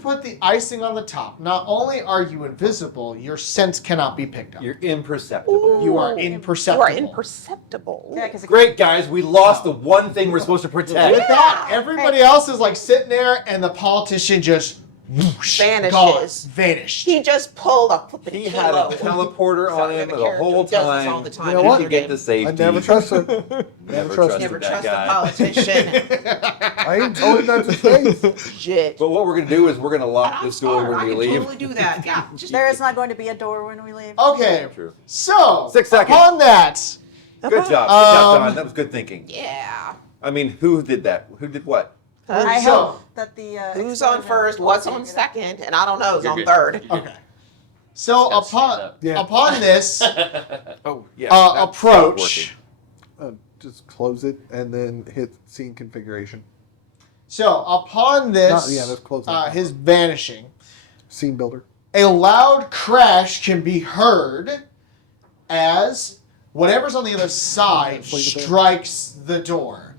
put the icing on the top, not only are you invisible, your scent cannot be picked up. You're imperceptible. You are imperceptible. You are imperceptible. Yeah, because Great, guys. We lost the one thing we're supposed to protect. With that, everybody else is like sitting there, and the politician just whoosh, Vanishes. gone, vanished. He just pulled a flipping He had a teleporter on him the whole time. All the time. You know what? To get the safety. I never trusted. Never trusted Never that trust guy. a politician. I ain't told him not to stay. Shit. But what we're going to do is we're going to lock I'm this door smart. when I we can leave. totally do that. Yeah. Just there is not going to be a door when we leave. Okay, True. so 6 seconds. upon that, Good job. Good job, Um, Don. That was good thinking. yeah. I mean, who did that? Who did what? I So- hope that the Who's on first? What's on second? And I don't know. Who's You're on good. third? okay. So Gotta stand upon up. Yeah. upon this Oh, yeah. that's approach, Just close it and then hit scene configuration. so upon this, let's close that. his vanishing, Scene builder. a loud crash can be heard as whatever's on the other side Just leave it there. strikes the door.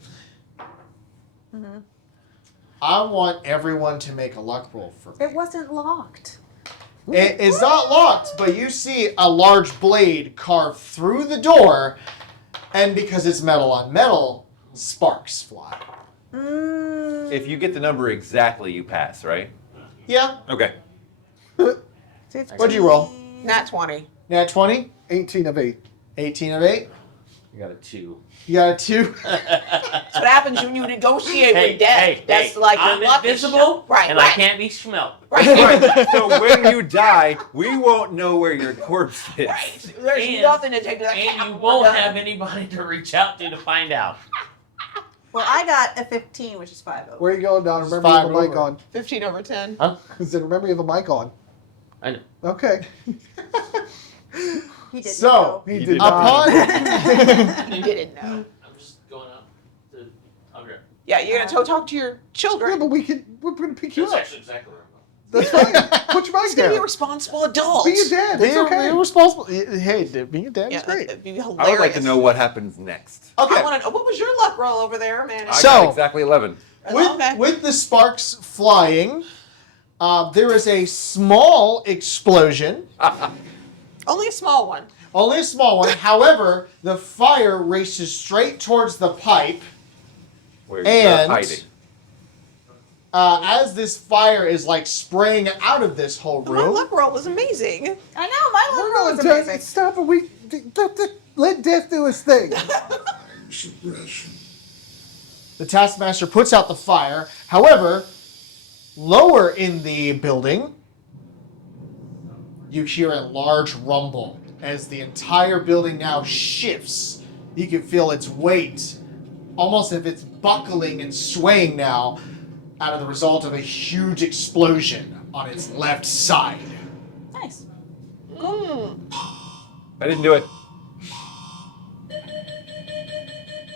I want everyone to make a luck roll for me. It wasn't locked. It's not locked, but you see a large blade carved through the door, and because it's metal on metal, sparks fly. If you get the number exactly, you pass, right? Yeah. Okay. What'd you roll? Nat 20. Nat 20? 18 of 8. 18 of 8? You got a 2. You got a 2? That's what happens when you negotiate Hey, with death. hey, That's hey, like I'm your luck is invisible, shut. Right, and right. I can't be smelt. Right. So when you die, we won't know where your corpse is. Right. There's And- nothing to take to that And cap. you We're won't done. have anybody to reach out to find out. Well, I got a 15, which is 5 over. Where you going, Don? It's Remember you have a 5 mic over. on. 15 over 10. Then remember you have a mic on. I know. Okay. He didn't So, He You did did not. upon... You didn't know. I'm just going up to. Okay. Yeah, you're going to talk to your Yeah, children. but we're going to pick you That's up. actually exactly where I'm going. That's fine. Put your mic He's going to be a down. responsible adult. Be a dad. It's okay. You're responsible. Hey, being a dad Yeah, is great. it'd be hilarious. I would like to know what happens next. Okay. I want to know, what was your luck roll over there, man? I So- got exactly 11. With the sparks flying, there is a small explosion. Only a small one. Only a small one. However, the fire races straight towards the pipe. Where And- you're hiding. As this fire is like spraying out of this whole My room. luck roll was amazing. I know, my We're luck roll not was done. amazing. Stop it. Let death do his thing. The Taskmaster puts out the fire. However, lower in the building, you hear a large rumble as the entire building now shifts. You can feel its weight, almost if it's buckling and swaying now, out of the result of a huge explosion on its left side. Nice. I didn't do it.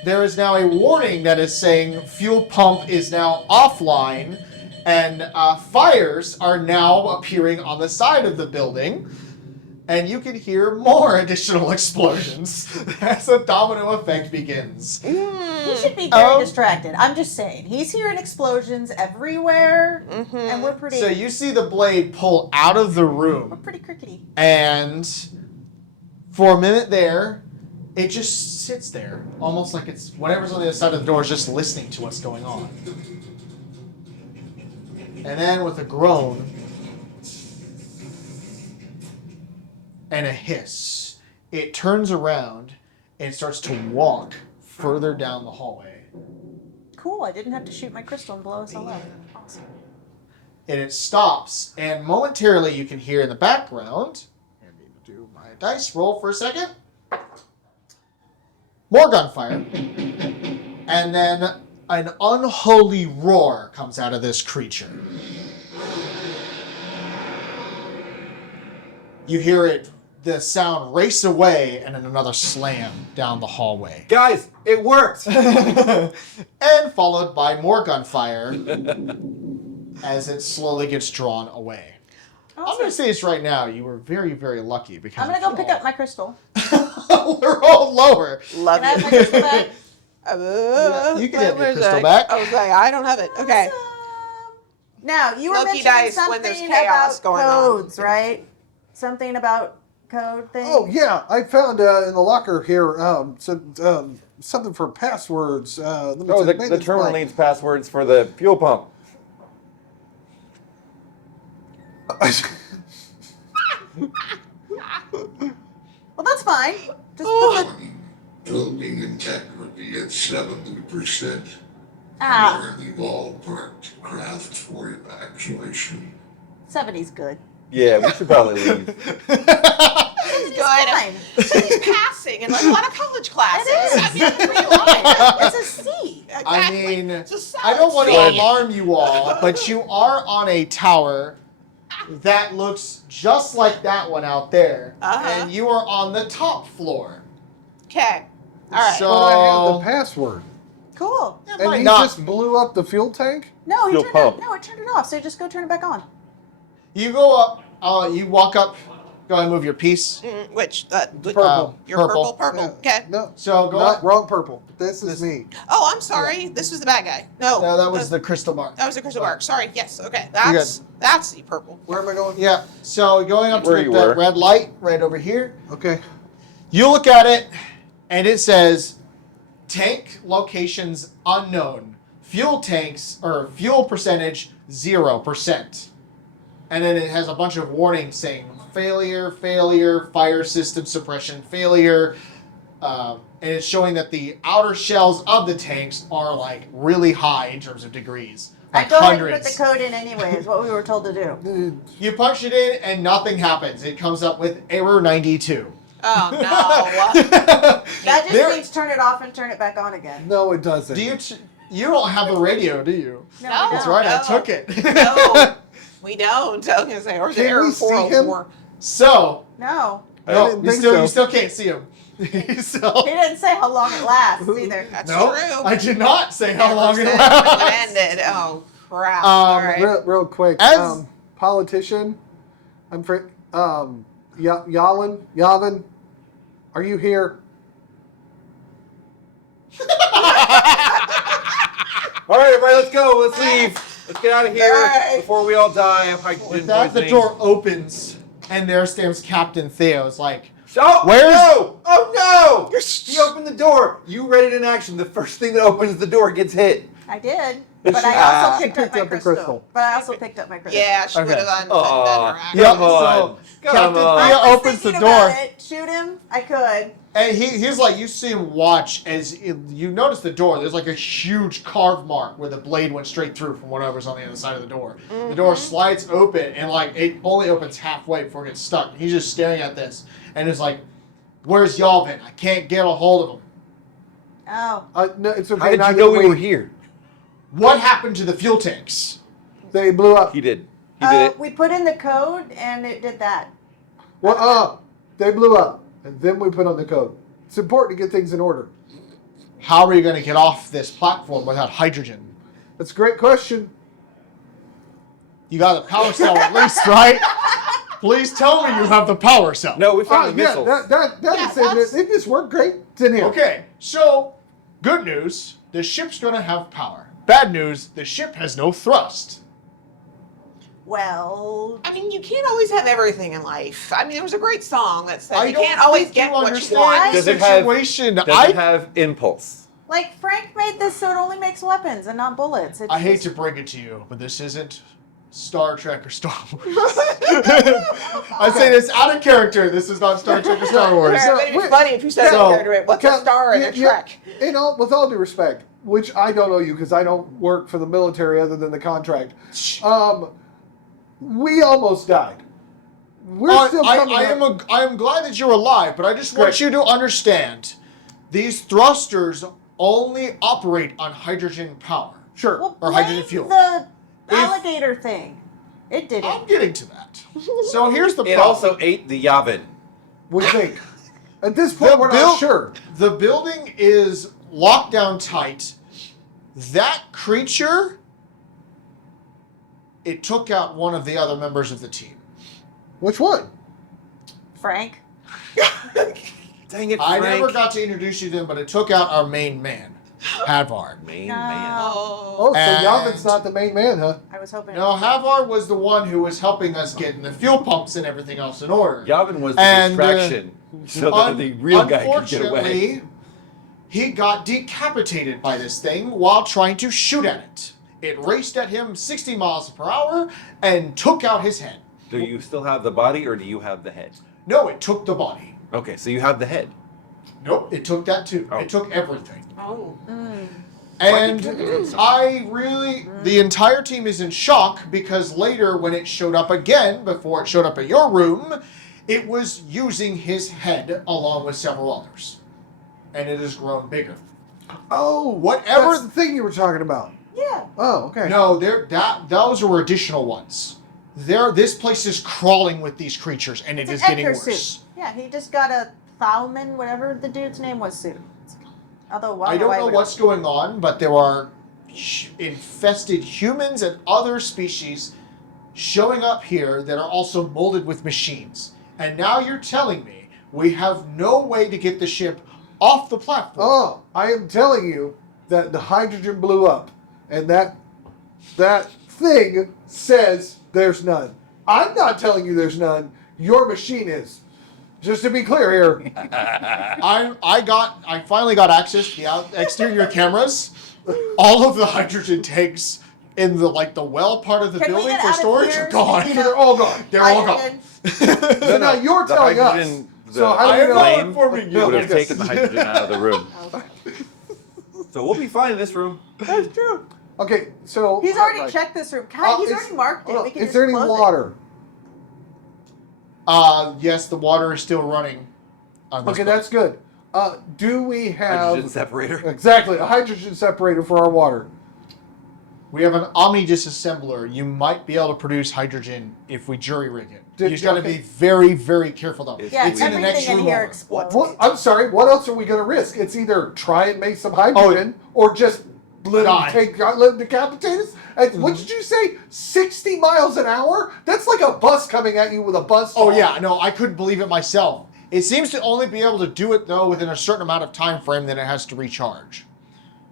There is now a warning that is saying fuel pump is now offline, and fires are now appearing on the side of the building, and you can hear more additional explosions as a domino effect begins. He should be very distracted. I'm just saying. He's hearing explosions everywhere, and we're pretty So you see the blade pull out of the we're room, pretty crickety. and for a minute there, it just sits there, almost like it's whatever's on the other side of the door is just listening to what's going on. And then with a groan and a hiss, it turns around and starts to walk further down the hallway. Cool, I didn't have to shoot my crystal and blow us all up. Awesome. And it stops, and momentarily you can hear in the background, I need to do my dice roll for a second. More gunfire. And then an unholy roar comes out of this creature. You hear it, the sound race away, and then another slam down the hallway. Guys, it worked. And followed by more gunfire as it slowly gets drawn away. I'm going to say this right now. You were very, very lucky because I'm gonna go pick up my crystal. We're all lower. Love Can I have my you. crystal back? You can have your Where's crystal that? back. I was like, I don't have it. Okay. Now, you were Loki mentioning dies when there's something chaos about going on. codes, right? Something about code thing. Oh yeah, I found in the locker here something for passwords. Let me Oh, see, the maintenance terminal plan. needs passwords for the fuel pump. Well, that's fine. Just put the Building integrity at 70%. ah, Nearly all parked craft for evacuation. 70's good. Yeah, we should probably leave. It's It's good. fine. It's passing in like a lot of college classes. It is. I mean, that's pretty light. It's a C. I Exactly. mean, It's a solid I don't want to C. alarm you all, but you are on a tower that looks just like that one out there, Uh-huh. and you are on the top floor. Okay. All right. So- But I have the password, Cool. It and might he not- just blew up the fuel tank. No, Fuel it pump. turned it off. So just go turn it back on. You go up. You walk up. Go ahead and move your piece. Which? Purple. You're Purple. purple. Yeah, Okay. No, So go not up. wrong purple. This is me. Oh, I'm sorry. This was the bad guy. No. No, that was the crystal mark. That was the crystal mark. Sorry. Yes. Okay. You're That's the purple. Where am I going? Yeah. So going up to Where you that were. red light right over here. Okay. You look at it, and it says tank locations unknown. Fuel tanks or fuel percentage 0%. And then it has a bunch of warnings saying failure, fire system suppression, failure. And it's showing that the outer shells of the tanks are like really high in terms of degrees. Like I go ahead and hundreds. put the code in anyway. Is what we were told to do. You punch it in and nothing happens. It comes up with error 92. Oh no. That just There- means turn it off and turn it back on again. No, it doesn't. Do you? You don't have the radio, do you? No, No. That's no. right. I No. took it. No. We don't. I was gonna say, or is it Can error we see 404? So, No. I no, didn't you think still so. you still can't see him. So, He didn't say how long it lasts either. That's no, true. I did not say how Never long it said lasts. when it ended. Oh crap. Um, All right. Real quick. As- Politician, I'm Yavin, are you here? All right, everybody, let's go. Let's leave. Let's get out of here Alright. before we all die of hydrogen With that, the poisoning. door opens, and there stands Captain Theo. It's like, Oh, Where's- no! Oh no! He opened the door. You read it in action. The first thing that opens the door gets hit. I did, but I also picked up Picked my up the crystal. crystal. But I also picked up my crystal. Yeah, she Okay. would have done Aw. better. Actually. Yep, Come on. so Come Captain on. Theo I was opens the thinking door. about it. Shoot him. I could. And he's like, you see him watch as you notice the door. There's like a huge carve mark where the blade went straight through from whatever's on the other side of the door. The door slides open, and like it only opens halfway before it gets stuck. He's just staring at this, and it's like, "Where's Yalvin? I can't get a hold of him. Oh. No, it's okay. How did now you know can we were wait. here? What happened to the fuel tanks?" They blew up. He did. He did it. We put in the code and it did that. Well, they blew up, and then we put on the code. It's important to get things in order. How are you going to get off this platform without hydrogen? That's a great question. You got the power cell at least, right? Please tell me you have the power cell. No, we found the yeah, missiles. that Yeah, is saying that's- that it just worked great. It's in here. Okay, so good news, the ship's going to have power. Bad news, the ship has no thrust. Well, I mean, you can't always have everything in life. I mean, there was a great song that said I you don't can't always think get you what you understand want. the Does it have- situation. Does it have impulse? like Frank made this so it only makes weapons and not bullets. It's I hate just- to break it to you, but this isn't Star Trek or Star Wars. I say this out of character. This is not Star Trek or Star Wars. It would be wait, funny if you said so- it. What's a star in a trek? With all due respect, which I don't owe you because I don't work for the military other than the contract. We almost died. We're still coming up. I am glad that you're alive, but I just want Great. you to understand these thrusters only operate on hydrogen power. Sure. Well, or hydrogen blame fuel. The If- alligator thing. It didn't. I'm getting to that. So here's the It problem. also ate the Yavin. We think. At this point, we're not sure. The building is locked down tight. That creature, it took out one of the other members of the team. Which one? Frank. Dang it, I Frank. never got to introduce you to them, but it took out our main man. Hadvar. Main No. man. Oh, so And- Yavin's not the main man, huh? I was hoping. No, Hadvar was the one who was helping us getting the fuel pumps and everything else in order. Yavin was the And, distraction, so that the real guy could get away. Unfortunately, he got decapitated by this thing while trying to shoot at it. It raced at him 60 miles per hour and took out his head. Do you still have the body, or do you have the head? No, it took the body. Okay, so you have the head. Nope, it took that too. Oh. It took everything. Oh. And the entire team is in shock because later when it showed up again, before it showed up at your room, it was using his head along with several others. And it has grown bigger. Oh, Whatever- That's the thing you were talking about. Yeah. Oh, okay. No, those were additional ones. This place is crawling with these creatures, and it It's is an getting Edgar worse. suit. Yeah, he just got a Thalman, whatever the dude's name was, suit. Although I don't know what's going on, but there are infested humans and other species showing up here that are also molded with machines. And now you're telling me we have no way to get the ship off the platform. Oh, I am telling you that the hydrogen blew up, and that thing says there's none. I'm not telling you there's none. Your machine is. Just to be clear here. I finally got access to the exterior cameras. All of the hydrogen tanks in the well part of the Can we building get for out of storage here are so we gone. can- They're all gone. They're all gone. Hydrogen. So now you're the telling us. hydrogen, So how do I you am know? not flame informing you. would have Yes. taken the hydrogen out of the room. So we'll be fine in this room. That's true. Okay, so He's already checked this room. God, he's is- already marked it. hold on, We can is just there any close it. water? Yes, the water is still running. On this Okay, boat. that's good. Do we have Hydrogen separator. exactly a hydrogen separator for our water? We have an Omni disassembler. You might be able to produce hydrogen if we jury rig it. Did- You just got to okay. be very, very careful though. It's Yeah, It's in the next everything in room here over. explodes. What? I'm sorry. What else are we going to risk? It's either try and make some hydrogen or just let Die. them decapitate us. And what did you say? 60 miles an hour? That's like a bus coming at you with a buzz. Oh yeah, no, I couldn't believe it myself. It seems to only be able to do it though within a certain amount of time frame that it has to recharge.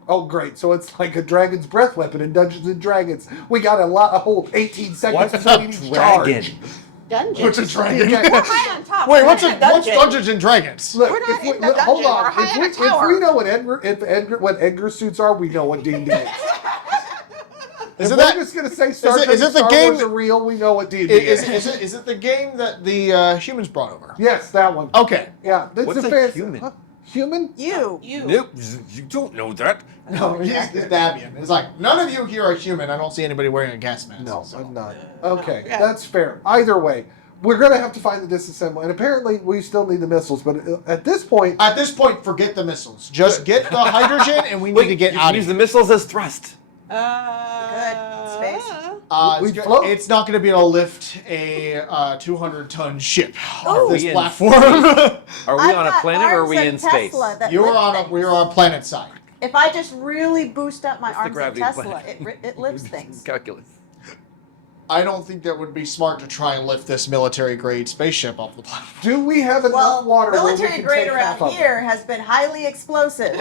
Oh great! So it's like a dragon's breath weapon in Dungeons and Dragons. We got a whole 18 seconds What's between a each dragon? charge. Dungeon. What's a dragon? Okay. We're high on top. Wait, We're what's in a dungeon. Dungeons and Dragons? Look, We're not if we, in the look, hold dungeon. on. We're high If in we, a if tower. we know what Edgar suits are, we know what D&D is. Is If it that? we're just gonna say Star it- Trek is it and the Star game Wars that- are real, we know what D&D Is it the game that the humans brought over? Yes, that one. Okay. Yeah, that's What's a a fancy. human? Huh? Human? You. Nope, you don't know that. No, he's Davian. It's like none of you here are human. I don't see anybody wearing a gas mask. No, so. I'm not. Okay, Yeah. that's fair. Either way, we're gonna have to find the disassembly, and apparently we still need the missiles. But at this point, At this point, forget the missiles. Just get the hydrogen, and we need to get you out can of use the here. missiles as thrust. Good. Space. We float. It's not going to be able to lift a 200-ton ship Ooh. off this We in platform. Are we I've on a got planet or are arms we and in space? Tesla that You're lift on things. we're on planet side. If I just really boost up my What's the arms and gravity of Tesla, planet? it lifts things. Calculus. I don't think that would be smart to try and lift this military-grade spaceship off the platform. do we have enough Well, water? where we military can grade take half around of it? here has been highly explosive.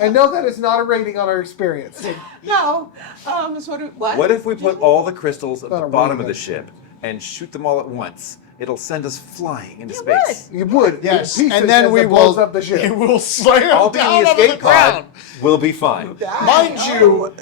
And no, that is not a rating on our experience. No. What? What if we put all the crystals at Not the a bottom of really the good ship and shoot them all at once? It'll send us flying into You space. You would. Yes, in pieces and then as we it blows will up the ship. It will slam I'll be in down the onto the escape pod. ground. We'll be fine. Mind you,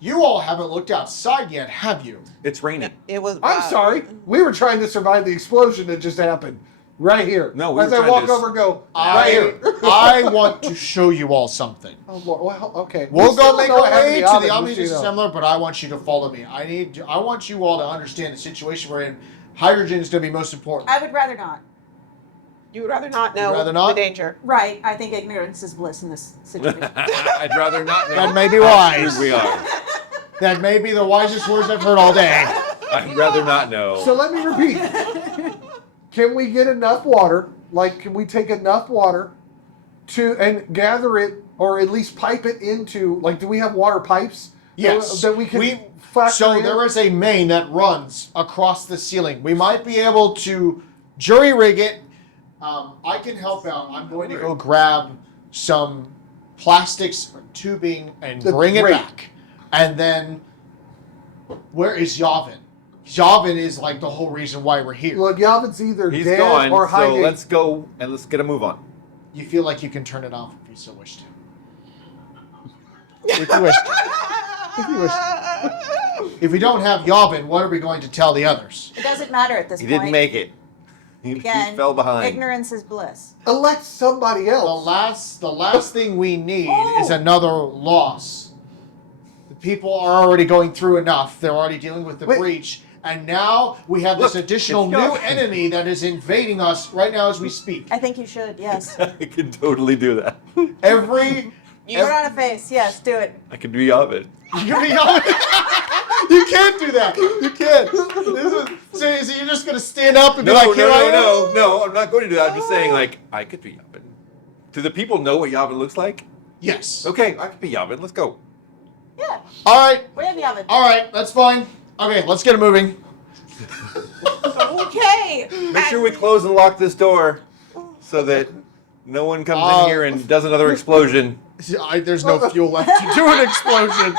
you all haven't looked outside yet, have you? It's raining. It was. I'm sorry. We were trying to survive the explosion that just happened. Right here. No, we As were I trying walk to- over and go, right here. I want to show you all something. Oh, Lord. Well, okay. We'll We still go make don't our have way the to oven, the Omni just so you know. disassembler, but I want you to follow me. I want you all to understand the situation we're in. Hydrogen is going to be most important. I would rather not. You would rather not know You'd rather not? the danger. Right. I think ignorance is bliss in this situation. I'd rather not That know. may be Here wise. we are. That may be the wisest words I've heard all day. I'd rather not know. So let me repeat. Can we get enough water? Like, can we take enough water and gather it, or at least pipe it into? Like, do we have water pipes? Yes. That we can. factor So in? there is a main that runs across the ceiling. We might be able to jury rig it. I can help out. I'm going to go grab some plastics or tubing and That's bring it great. back. And then, where is Yavin? Yavin is like the whole reason why we're here. Well, Yavin's either He's dead gone, or so hiding. let's go and let's get a move on. You feel like you can turn it off if you so wish to. If you wish to. If you wish to. If we don't have Yavin, what are we going to tell the others? It doesn't matter at this He point. didn't make it. He Again, fell behind. ignorance is bliss. Elect somebody The else. last thing we need Oh. is another loss. The people are already going through enough. They're already dealing with the Wait. breach. And now we have this Look, additional it's new Yavin. enemy that is invading us right now as we speak. I think you should, yes. I can totally do that. Every Put on a face, yes, do it. I can be of it. You can't do that. You can't. So you're just gonna stand up and be like, "Here I am." No, I'm not going to do that. I'm just saying, like, I could be Yavin. Do the people know what Yavin looks like? Yes. Okay, I could be Yavin. Let's go. Yeah, All right. we have the oven. All right. That's fine. Okay, let's get it moving. Okay. Make sure we close and lock this door so that no one comes in here and does another explosion. There's no fuel left to do an explosion.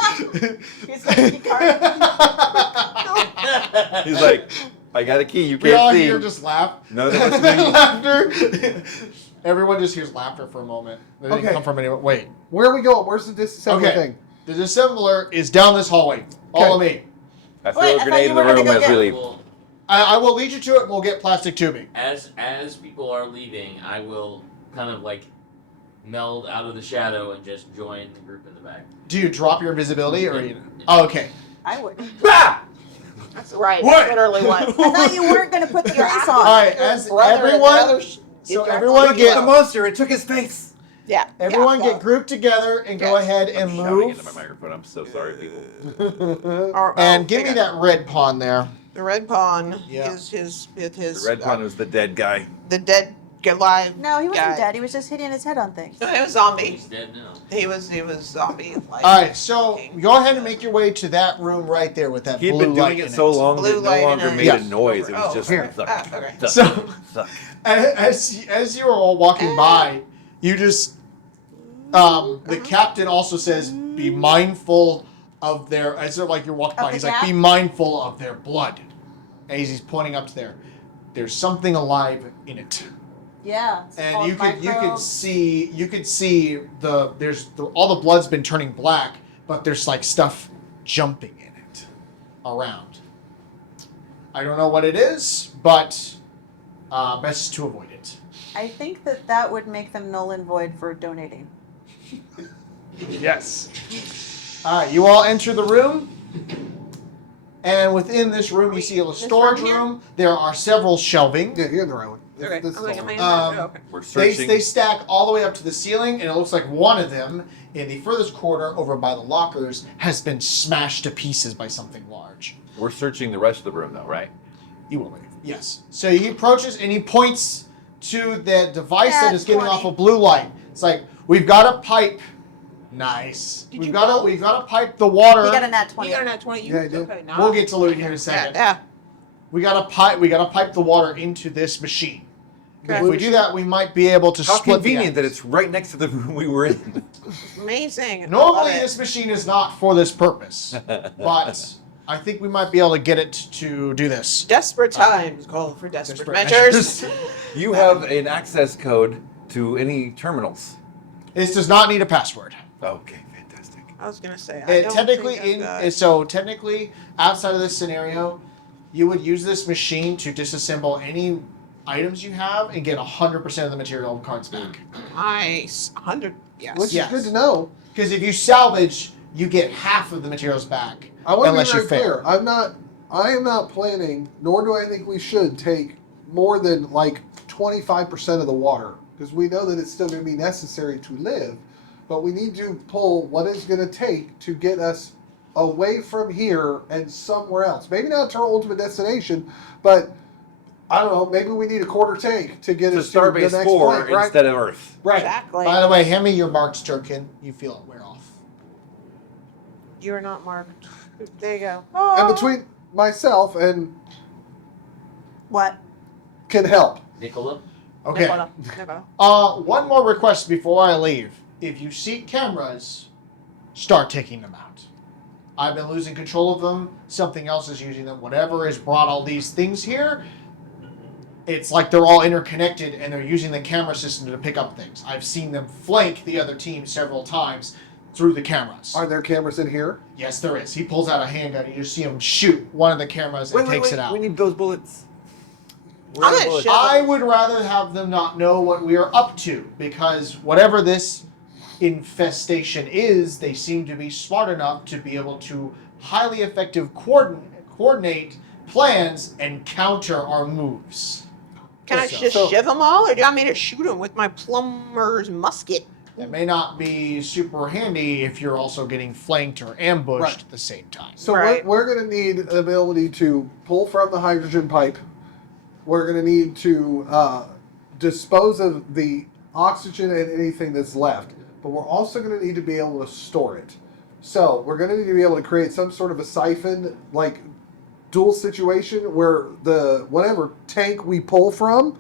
He's like, you can't- He's like, I got a key. You We all can't see. hear just laugh. No, no, And it's then me. laughter. Everyone just hears laughter for a moment. They didn't Okay. come from anywhere. Wait. Where are we going? Where's the disassembly Okay. thing? The disassembler is down this hallway. Follow me. I throw Wait, I a thought grenade you in the were gonna room go as get- we leave. Well, I will lead you to it and we'll get plastic tubing. as people are leaving, I will kind of like meld out of the shadow and just join the group in the back. Do you drop your invisibility or you... Oh, okay. I would. Ah! That's right. What? Literally what? I thought you weren't going to put the face All on. right, as everyone... So everyone Look at get... the monster. It took his face. Yeah. Everyone yeah, get grouped together and go Okay. ahead and I'm shouting into my move. microphone. I'm so sorry, people. And give me that red pawn there. The red pawn Yeah. is his The red pawn was the dead guy. the dead alive. No, he wasn't guy. dead. He was just hitting his head on things. No, he was zombie. He's dead now. He was zombie. Like, All right, so go ahead and make your way to that room right there with that He had blue been light doing in it so long that Blue it no light longer and made Yeah. a noise. It was Oh, just here. thuck, Okay. thuck, So thuck. as you are all walking by, you just the captain also says, "Be mindful of their." As they're like you're walking Of by, the he's like, cap? "Be mindful of their blood." And he's pointing up to there. There's something alive in it. Yeah. it's And called you could microbes. see all the blood's been turning black, but there's like stuff jumping in it around. I don't know what it is, but best to avoid it. I think that would make them null and void for donating. Yes. All right, you all enter the room, and within this room you see a storage room here? room. There are several shelving. Yeah, you're in the right one. Okay. This is I'm like, all am I in right. there? Okay. We're They searching. stack all the way up to the ceiling, and it looks like one of them, in the furthest corner over by the lockers, has been smashed to pieces by something large. We're searching the rest of the room, though, right? You will leave. Yes. So he approaches and he points to the device that Yeah, is giving 20. off a blue light. It's like, we've got a pipe. Nice. Did We've you got roll? to pipe the water. He got a nat 20. You got a nat 20. Yeah, I did. Okay, now. We'll get to loot here in a second. Yeah. We got to pipe the water into this machine. Okay. If we do that, we might be able to How split convenient the that it's right next to the room we were in. Amazing. Normally, Love it. this machine is not for this purpose, but I think we might be able to get it to do this. Desperate times call for desperate, Desperate measures. You have an access code to any terminals. This does not need a password. Okay, fantastic. I was gonna say. I don't Technically, think I've got- so technically, outside of this scenario, you would use this machine to disassemble any items you have and get 100% of the material cards back. Nice. 100. Yes. Which Yes. is good to know. Because if you salvage, you get half of the materials back. I want to unless be you very fail. clear. I am not planning, nor do I think we should take more than like 25% of the water, because we know that it's still going to be necessary to live, but we need to pull what it's going to take to get us away from here and somewhere else. Maybe not to our ultimate destination, but I don't know. Maybe we need a quarter tank to get To us to the Starbase next 4 point, right? instead of Earth. Right. Exactly. By the way, hand me your marked jerkin. You feel it wear off. You are not marked. There you go. And between myself and What? can help. Nicola? Okay. Nicola. One more request before I leave. If you see cameras, start taking them out. I've been losing control of them. Something else is using them. Whatever has brought all these things here, it's like they're all interconnected and they're using the camera system to pick up things. I've seen them flank the other team several times through the cameras. Are there cameras in here? Yes, there is. He pulls out a handgun. You just see him shoot one of the cameras and takes it out. We need those bullets. I'm gonna bullets? shove I would rather have them not know what we are up to, because whatever this infestation is, they seem to be smart enough to be able to highly effective coordinate plans and counter our moves. Can I So- just shiv them all, or do you want me to shoot them with my plumber's musket? It may not be super handy if you're also getting flanked or ambushed Right. at the same time. So Right. we're going to need the ability to pull from the hydrogen pipe. We're going to need to dispose of the oxygen and anything that's left. But we're also going to need to be able to store it. So we're going to need to be able to create some sort of a siphon, like dual situation, where the whatever tank we pull from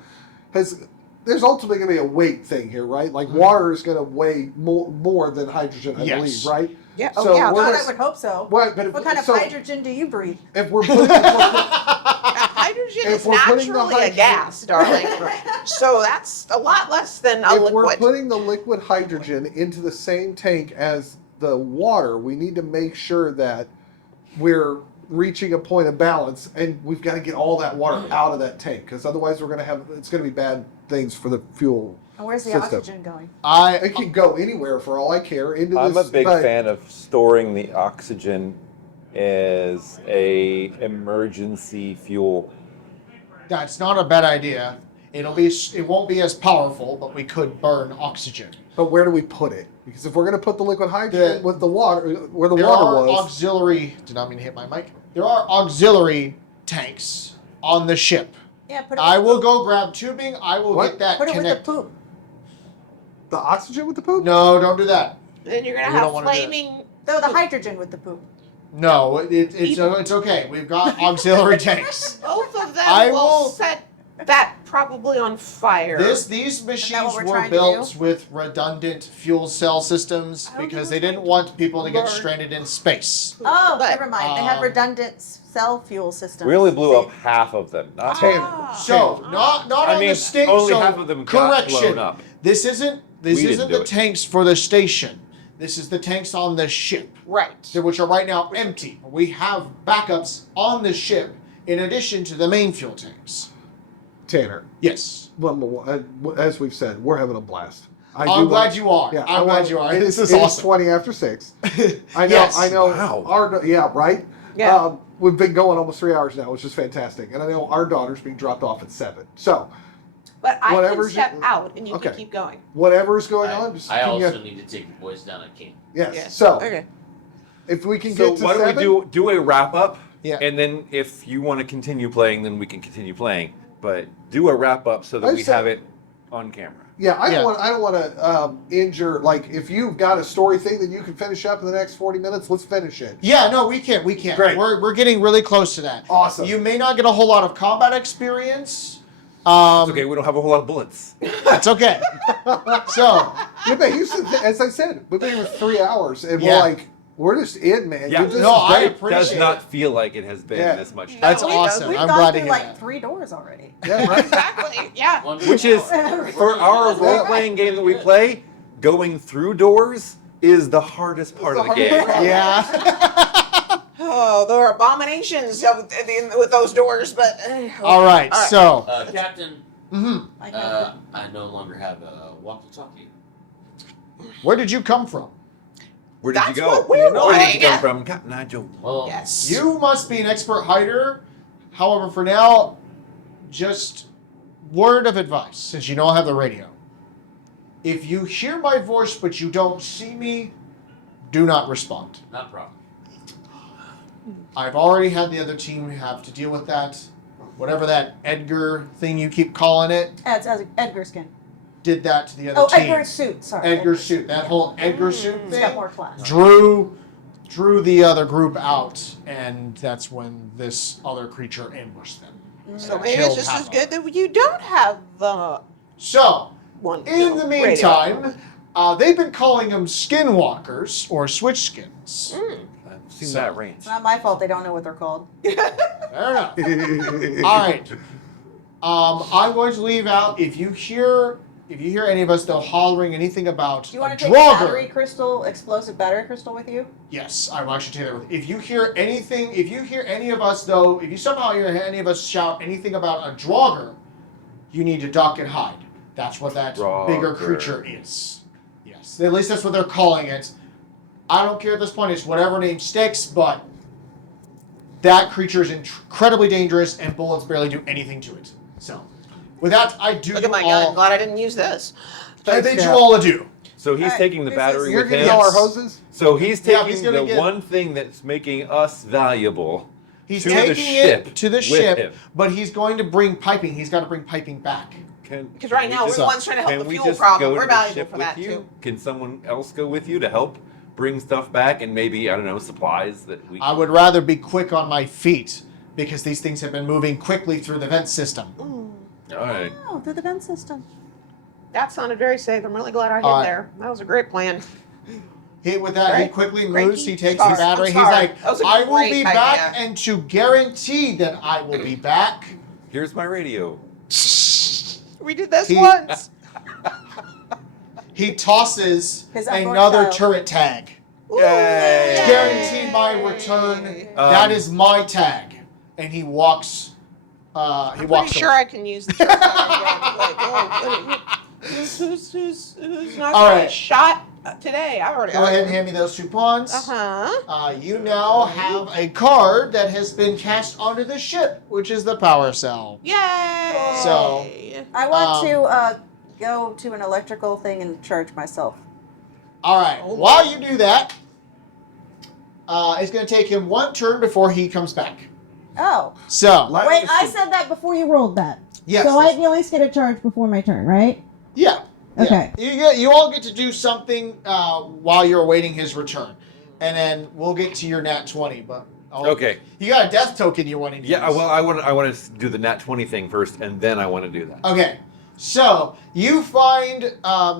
has. There's ultimately going to be a weight thing here, right? Like water is going to weigh more than hydrogen, I Yes. believe, right? Yeah. So yeah. we're God, gonna- I would hope so. Right, but if, What kind of so hydrogen do you breathe? if we're putting, Hydrogen if is we're putting the naturally a hydrogen- gas, darling. So that's a lot less than a if we're liquid. putting the liquid hydrogen into the same tank as the water, we need to make sure that we're reaching a point of balance, and we've got to get all that water out of that tank, because otherwise it's going to be bad things for the fuel. And where's the System. oxygen going? It can go anywhere for all I care into I'm this. a big but fan of storing the oxygen as a emergency fuel. That's not a bad idea. It won't be as powerful, but we could burn oxygen. But where do we put it? Because if we're going to put the liquid hydrogen The- with the water, where the There water are was, auxiliary. Did not mean to hit my mic. There are auxiliary tanks on the ship. Yeah, put it. I with will go grab tubing. I will What? get that Put it with the connected. poop. the oxygen with the poop. No, don't do that. Then you're gonna We have don't wanna do that. flaming. No, the hydrogen with the poop. No, it's okay. We've got auxiliary tanks. Both of them I will will- set that probably on fire. These machines what we're were trying to built do? with redundant fuel cell systems How do because we they didn't want people to get burn? stranded in space. Oh, But, never mind. They have redundant cell fuel systems. We only blew See? up half of them, not Ah. So not I on mean, the station. only so half of them got correction. blown up. This isn't We didn't do the it. tanks for the station. This is the tanks on the ship, Right. which are right now empty. We have backups on the ship in addition to the main fuel tanks. Tanner, Yes. as we've said, we're having a blast. I'm glad you are. Yeah, I'm glad you are. It This is it awesome. 20 after 6. I know. Yes. I know. Wow. Yeah. Right. Yeah. We've been going almost 3 hours now, which is fantastic. And I know our daughter's being dropped off at 7. So But I can Whatever's step your- out and you okay. can keep going. whatever's going on, just I can also you, need to take the boys down at camp. yes. Yes. So Okay. if we can So get to why don't 7, we do a wrap up? Yeah. And then if you want to continue playing, then we can continue playing. But do a wrap up so that I we said- have it on camera. Yeah, I Yeah. don't want to injure. Like, if you've got a story thing that you can finish up in the next 40 minutes, let's finish it. Yeah, no, we can't. We can't. Great. We're getting really close to that. Awesome. You may not get a whole lot of combat experience. It's okay, we don't have a whole lot of bullets. That's okay. So, Yeah, but as I said, we've been here for 3 hours, and Yeah. we're just in, man. Yeah. This No, is I great. It appreciate does it. not feel like it has been Yeah. this much time. That's we've- awesome. We've I'm gone glad to through hear like that. 3 doors already. Yeah, right. Exactly. Yeah. Which is, for our role playing game that we play, going through doors is the hardest part of the game. Yeah. Oh, there are abominations with those doors, but. All right. So, Captain, I no longer have a walkie-talkie. where did you come from? Where did That's you go? what we're Where did you doing. come from? Captain Nigel. Well, Yes. You must be an expert hider. However, for now, just word of advice, since you don't have the radio. If you hear my voice but you don't see me, do not respond. not a problem. I've already had the other team have to deal with that. Whatever that Edgar thing you keep calling it, As Edgar skin. did that to the other Oh, team. Edgar's suit. Sorry. Edgar's suit. That whole Edgar suit He's got thing more class. drew the other group out, and that's when this other creature ambushed them. So maybe Killed it's just as Hava. good that you don't have the So, One. in the radio. meantime, they've been calling them skinwalkers or switch skins. I've seen So- that range. It's not my fault they don't know what they're called. Fair enough. All right. I'm going to leave out if you hear any of us though hollering anything about Do you a want to take a battery Draugr. crystal, explosive battery crystal with you? Yes, I will actually take that. If you hear anything, if you hear any of us though, if you somehow hear any of us shout anything about a Draugr, you need to duck and hide. That's what that bigger Draugr. creature is. Yes, at least that's what they're calling it. I don't care at this point. It's whatever name sticks, but that creature is incredibly dangerous, and bullets barely do anything to it. So, with that, I do Look you at my gun. all. Glad I didn't use this. I Thanks, bid you Cap. all adieu. So he's Alright, taking the this battery is- You're with gonna him. get all our Yes. hoses? So he's Yeah, taking he's gonna the get- one thing that's making us valuable He's to the taking ship it to the with ship, him. but he's going to bring piping. He's got to bring piping back. Because right now we're the ones trying to help Can the we fuel just problem. go We're to the valuable ship for with that you? too. Can someone else go with you to help bring stuff back and maybe, I don't know, supplies that we I would rather be quick on my feet because these things have been moving quickly through the vent system. All right. Oh, through the vent system. That sounded very safe. I'm really glad I hid All right. there. That was a great plan. With that, he Right. quickly Cranky. moves. He takes Sorry. the battery. I'm He's sorry. like, That was a I will great be back, idea. and to guarantee that I will be back, Here's my radio. We did this He- once. he tosses His unborn another child. turret tag. Yay! It's guaranteed my return. That is my tag. And he walks. I'm pretty walks. sure away. I can use the turret gun again. Like, oh, who's not All getting right. shot today? I already. Go ahead and hand me those 2 pawns. Uh-huh. You now have a card that has been cast onto the ship, which is the power cell. Yay! So- I want Um, to go to an electrical thing and charge myself. All right. Oh. While you do that, it's going to take him 1 turn before he comes back. Oh. So, Light Wait, the I soup. said that before you rolled that. yes. So I at least get a charge before my turn, right? Yeah. yeah. Okay. You all get to do something while you're awaiting his return, and then we'll get to your nat 20. But Okay. you got a death token you want to use. Yeah, well, I want to do the nat 20 thing first, and then I want to do that. Okay. So you find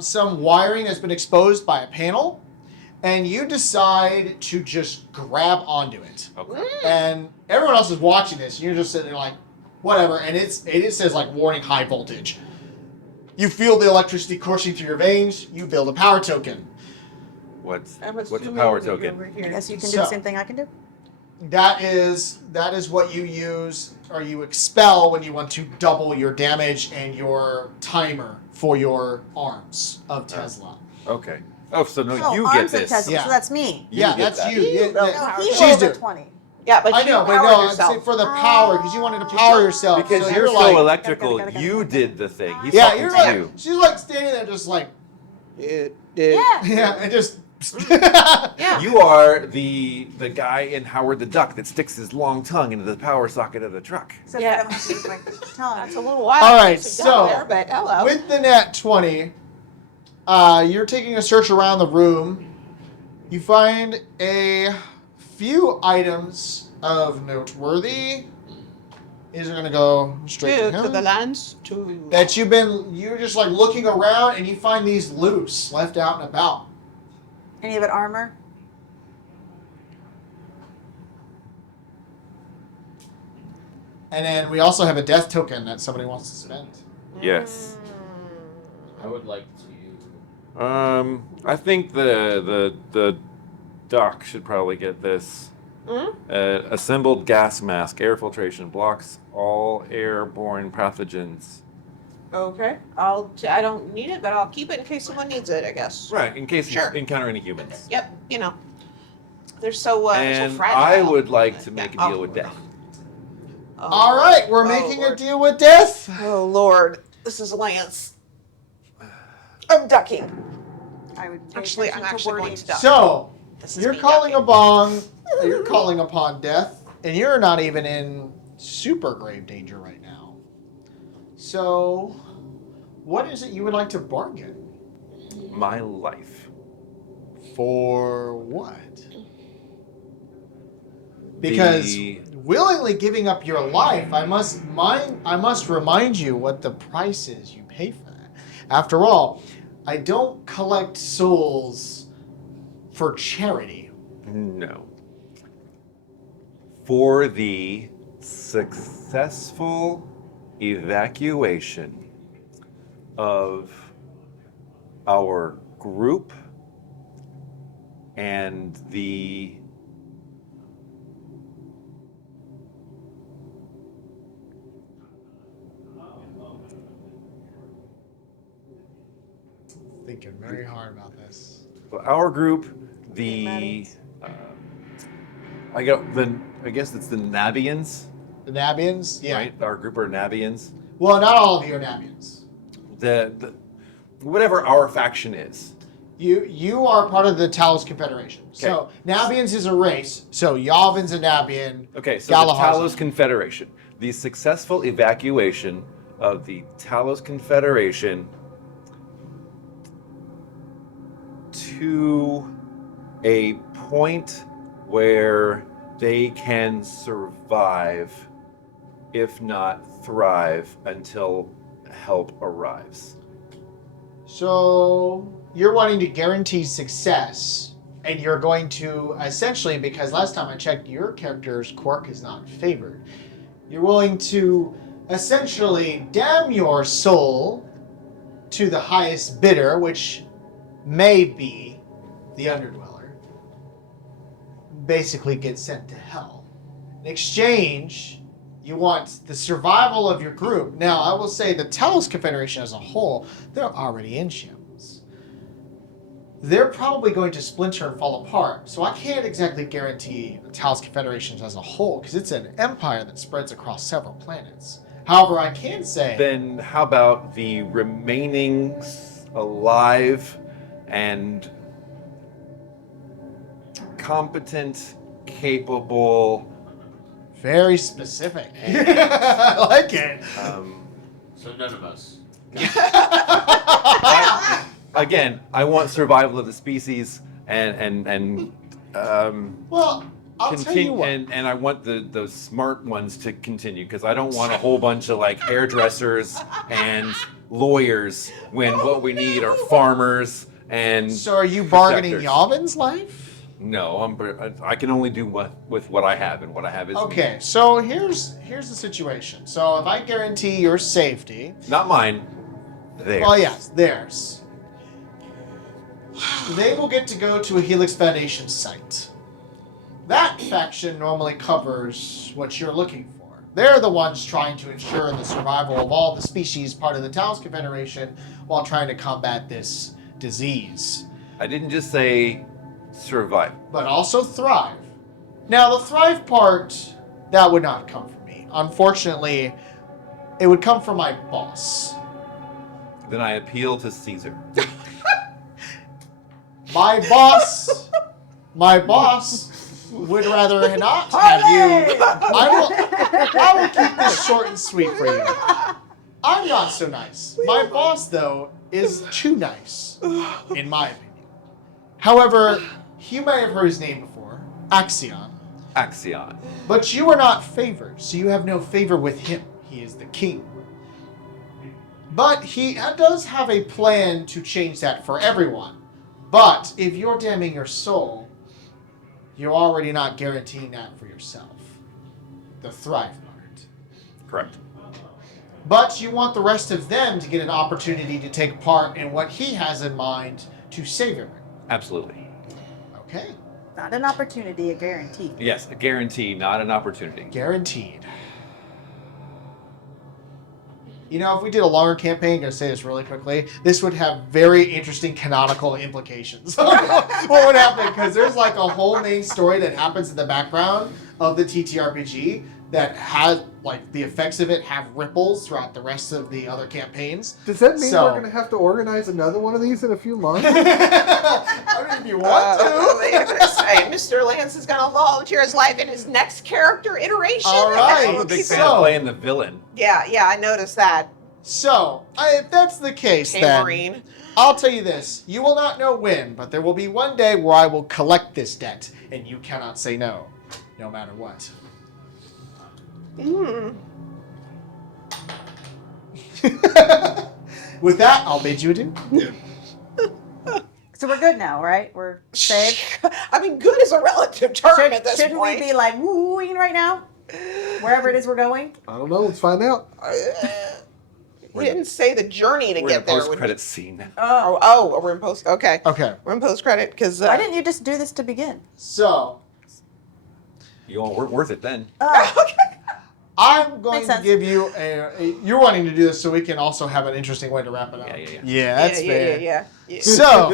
some wiring that's been exposed by a panel, and you decide to just grab onto it. Okay. And everyone else is watching this, and you're just sitting there like, whatever. And it says like warning high voltage. You feel the electricity coursing through your veins. You build a power token. What's I'm a assuming power that you're token? over I here. guess you can do So- the same thing I can do. That is what you use or you expel when you want to double your damage and your timer for your arms of Tesla. Okay. Oh, so no, Oh, you get arms of this. Tesla, Yeah. so that's me. You Yeah, get that's that. you. Yeah, built yeah. power No, he token. She's rolled doing. a 20. Yeah, but I you know, but powered no, I'm yourself. saying for the power because you wanted to power yourself. Because so you're so like, electrical, Gotta. you did the thing. He's yeah, talking you're to like, you. she's like standing there just like, It Yeah. did. yeah, and just. Yeah. You are the guy in Howard the Duck that sticks his long tongue into the power socket of the truck. Except Yeah. I don't have to use my tongue. That's a little wild. All right, to go so, there, but hello. With the nat 20, you're taking a search around the room. You find a few items of noteworthy. These are going to go straight to to him. the lands. To That you're just like looking around and you find these loose left out and about. Any of it armor? And then we also have a death token that somebody wants to spend. Yes. I would like to. I think the duck should probably get this. Assembled gas mask, air filtration, blocks all airborne pathogens. Okay. I don't need it, but I'll keep it in case someone needs it. I guess. Right, in case Sure. you encounter any humans. Yep. You know. They're so And fragile. I would like to Yeah, make a I'll- deal with death. Oh, All right, we're oh, making Lord. a deal with death. Oh Lord, this is Lance. I'm ducking. I would pay Actually, attention I'm actually going wording. to duck. So, This is you're me calling ducking. you're calling upon death, and you're not even in super grave danger right now. So, what is it you would like to bargain? My life. For what? Because The- willingly giving up your life, I must remind you what the price is you pay for that. After all, I don't collect souls for charity. No. For the successful evacuation of our group and the Thinking very hard about this. our group, the I guess it's the Nabians, The Nabians? Yeah. right? Our group are Nabians. Well, not all of you are Nabians. The whatever our faction is. You are part of the Talos Confederation. So Nabians is a race. So Yavn's a Nabian. Okay, so Galahar's the Talos Confederation. The successful evacuation of the Talos Confederation to a point where they can survive, if not thrive, until help arrives. So you're wanting to guarantee success, and you're going to essentially, because last time I checked, your character's quirk is not favored. You're willing to essentially damn your soul to the highest bidder, which may be the Underdweller. Basically get sent to hell. In exchange, you want the survival of your group. Now, I will say the Talos Confederation as a whole, they're already in shambles. They're probably going to splinter and fall apart. So I can't exactly guarantee the Talos Confederation as a whole, because it's an empire that spreads across several planets. However, I can say... Then how about the remaining alive and competent, capable... Very specific. I like it. So none of us. Again, I want survival of the species and Well, I'll tell you what. and I want the smart ones to continue, because I don't want a whole bunch of like hairdressers and lawyers when what we need are farmers and So are you bargaining protectors. Yavn's life? No, I can only do with what I have, and what I have is Okay, so here's the situation. So if I guarantee your safety, not mine. Theirs. well, yes, theirs. They will get to go to a Helix Foundation site. That faction normally covers what you're looking for. They're the ones trying to ensure the survival of all the species part of the Talos Confederation while trying to combat this disease. I didn't just say survive. But also thrive. Now, the thrive part, that would not come from me. Unfortunately, it would come from my boss. Then I appeal to Caesar. My boss would rather not have you. I will keep this short and sweet for you. I'm not so nice. My boss, though, is too nice, in my opinion. However, you may have heard his name before, Axion. Axion. But you are not favored, so you have no favor with him. He is the king. But he does have a plan to change that for everyone. But if you're damning your soul, you're already not guaranteeing that for yourself. The thrive part. Correct. But you want the rest of them to get an opportunity to take part in what he has in mind to save everyone. Absolutely. Okay. Not an opportunity, a guarantee. Yes, a guarantee, not an opportunity. Guaranteed. You know, if we did a longer campaign, I'm going to say this really quickly, this would have very interesting canonical implications. What would happen? Because there's like a whole main story that happens in the background of the TTRPG that has, like, the effects of it have ripples throughout the rest of the other campaigns. Does that mean So- we're going to have to organize another one of these in a few months? I mean, if you want to. I'm gonna say, Mr. Lance is gonna volunteer his life in his next character iteration. All right. I'm a big fan So- of playing the villain. Yeah, I noticed that. So, if that's the case, then Tamarine. I'll tell you this. You will not know when, but there will be one day where I will collect this debt, and you cannot say no, no matter what. With that, I'll bid you adieu. So we're good now, right? We're safe. I mean, good is a relative term at this Shouldn't point. we be like wooing right now? Wherever it is we're going? I don't know. Let's find out. We didn't say the journey to We're in a get there. post-credit scene. Oh, we're in post. Okay. Okay. We're in post credit because. Why didn't you just do this to begin? So, You all weren't worth it then. I'm going Makes to sense. give you you're wanting to do this so we can also have an interesting way to wrap it up. Yeah. Yeah, that's fair. Yeah. So,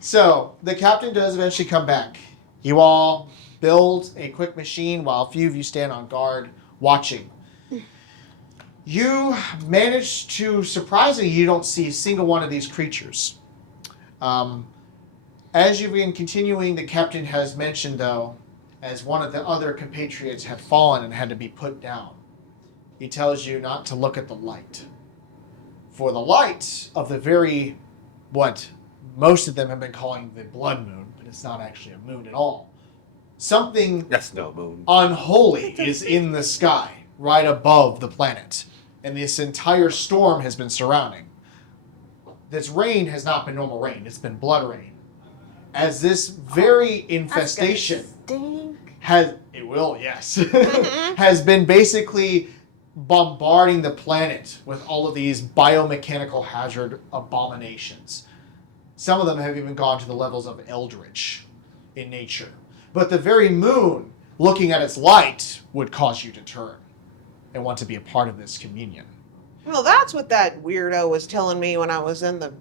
so the captain does eventually come back. You all build a quick machine while a few of you stand on guard watching. You manage to, surprisingly, you don't see a single one of these creatures. As you've been continuing, the captain has mentioned, though, as one of the other compatriots had fallen and had to be put down, he tells you not to look at the light. For the light of the very, what most of them have been calling the blood moon, but it's not actually a moon at all. Something That's no moon. unholy is in the sky, right above the planet. And this entire storm has been surrounding. This rain has not been normal rain, it's been blood rain. As this very infestation Stink. has has been basically bombarding the planet with all of these biomechanical hazard abominations. Some of them have even gone to the levels of eldritch in nature. But the very moon, looking at its light, would cause you to turn and want to be a part of this communion. Well, that's what that weirdo was telling me when I was in the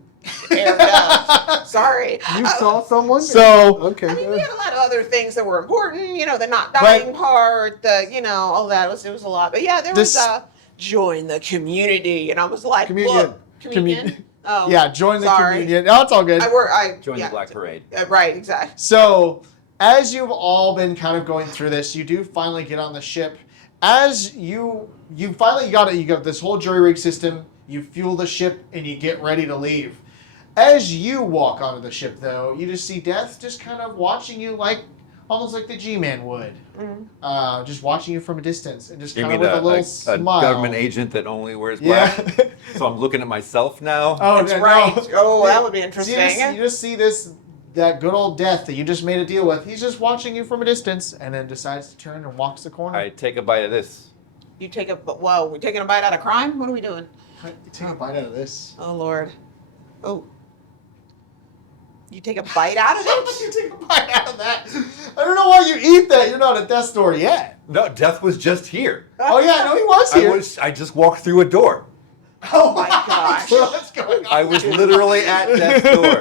air duct. Sorry. You saw someone? So, Okay. I mean, we had a lot of other things that were important. You know, the not dying part, all that. It was a lot. But yeah, there was join the community, and I was like, Communion. look, communion. Oh, yeah, join the sorry. communion. No, it's all good. Join the Black Parade. Right, exactly. So, as you've all been kind of going through this, you do finally get on the ship. As you finally got it, you got this whole jury rig system, you fuel the ship, and you get ready to leave. As you walk onto the ship, though, you just see Death just kind of watching you almost like the G-Man would. Mm-hmm. Just watching you from a distance and just You kind of mean with a little a smile. government agent that only wears Yeah. black? So I'm looking at myself now. Oh, That's no, right. no. Oh, that would be So interesting. you just see that good old Death that you just made a deal with. He's just watching you from a distance and then decides to turn and walks the corner. I take a bite of this. You take we're taking a bite out of crime? What are we doing? You take a bite out of this. Oh, Lord. Oh. You take a bite out of it? You take a bite out of that. I don't know why you eat that. You're not at death's door yet. No, Death was just here. Oh yeah, no, he was here. I just walked through a door. Oh my gosh. What's going on? I was literally at Death's door.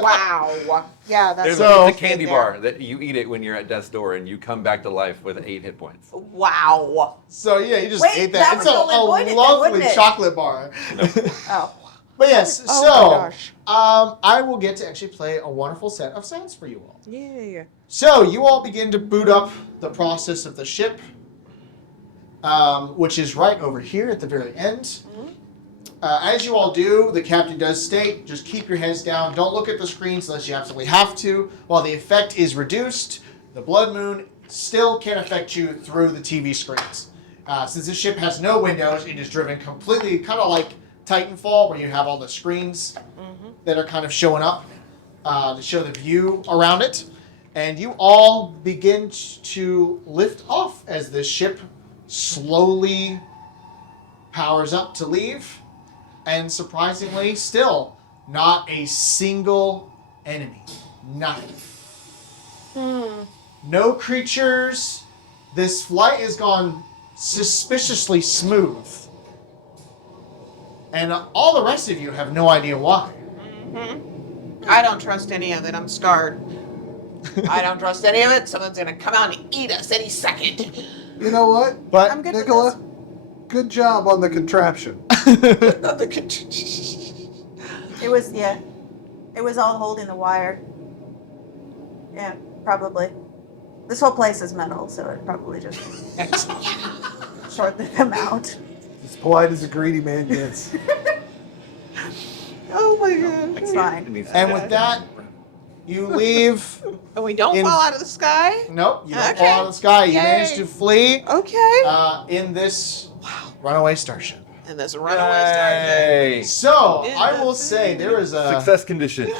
Wow. Yeah, that's So- It's a candy bar that you eat it when you're at Death's door and you come back to life with 8 hit points. Wow. So yeah, you just Wait, ate that that. was It's the only point a then, lovely wouldn't it? chocolate bar. Oh. But yes, Oh so my gosh. I will get to actually play a wonderful set of sounds for you all. Yeah. So you all begin to boot up the process of the ship, which is right over here at the very end. As you all do, the captain does state, just keep your heads down. Don't look at the screens unless you absolutely have to. While the effect is reduced, the blood moon still can affect you through the TV screens. Since this ship has no windows, it is driven completely, kind of like Titanfall, where you have all the screens that are kind of showing up to show the view around it. And you all begin to lift off as the ship slowly powers up to leave. And surprisingly, still not a single enemy. Nothing. No creatures. This flight has gone suspiciously smooth. And all the rest of you have no idea why. I don't trust any of it. I'm scarred. I don't trust any of it. Someone's gonna come out and eat us any second. You know what, But I'm good with Nicola? Good job on the contraption. It was, yeah. It was all holding the wire. Yeah, probably. This whole place is metal, so it probably just shortened them out. As polite as a greedy man gets. Oh my god. It's fine. And with that, you leave. And we don't In- fall out of the sky? Nope, you don't Okay. fall out of the sky. You Yay. manage to flee Okay. in this runaway starship. And this runaway starts. Yay. So I will say there is a. Success condition.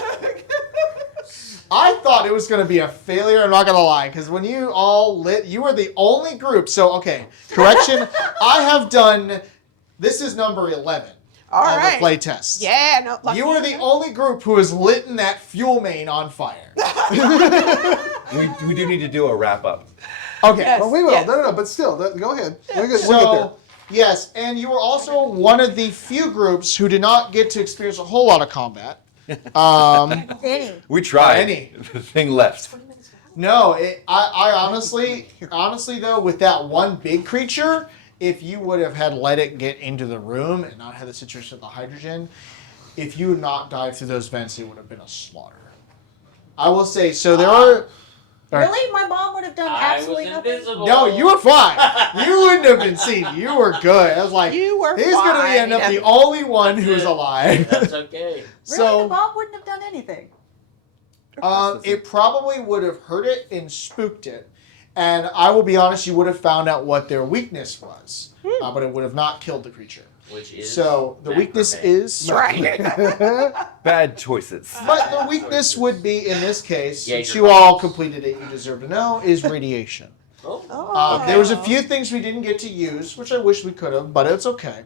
I thought it was going to be a failure. I'm not going to lie, because when you all lit, you were the only group. So okay, correction. I have done. This is number 11 All on right. the play test. Yeah, no. Lucky You were the only group who has lit that fuel main on fire. We do need to do a wrap up. Okay. Yes. Well, we will. Yes. No, but still, go ahead. We'll get there. So, yes, and you were also one of the few groups who did not get to experience a whole lot of combat. Any. We tried. Any. The thing left. No, I honestly though, with that one big creature, if you would have had let it get into the room and not had the situation of the hydrogen, if you had not dived through those vents, it would have been a slaughter. I will say, so there are. Really? My mom would have done I was absolutely nothing. invisible. No, you were fine. You wouldn't have been seen. You were good. I was like, You were he's going to end up fine. the only one That's who's it. alive. That's okay. Really? So, The mom wouldn't have done anything. it probably would have hurt it and spooked it. And I will be honest, you would have found out what their weakness was. But it would have not killed the creature. Which is So the weakness macrame. is. Right. Bad choices. But the weakness would be, in this case, since Jaeger you all completed it, you deserve to know, is radiation. Oh. There was a few things we didn't get to use, which I wish we could have, but it's okay.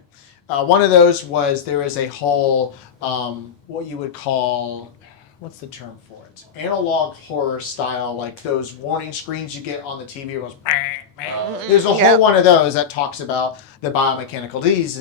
One of those was there is a whole, what you would call, what's the term for it? Analog horror style, like those warning screens you get on the TV. It goes, there's a Yeah. whole one of those that talks about the biomechanical disease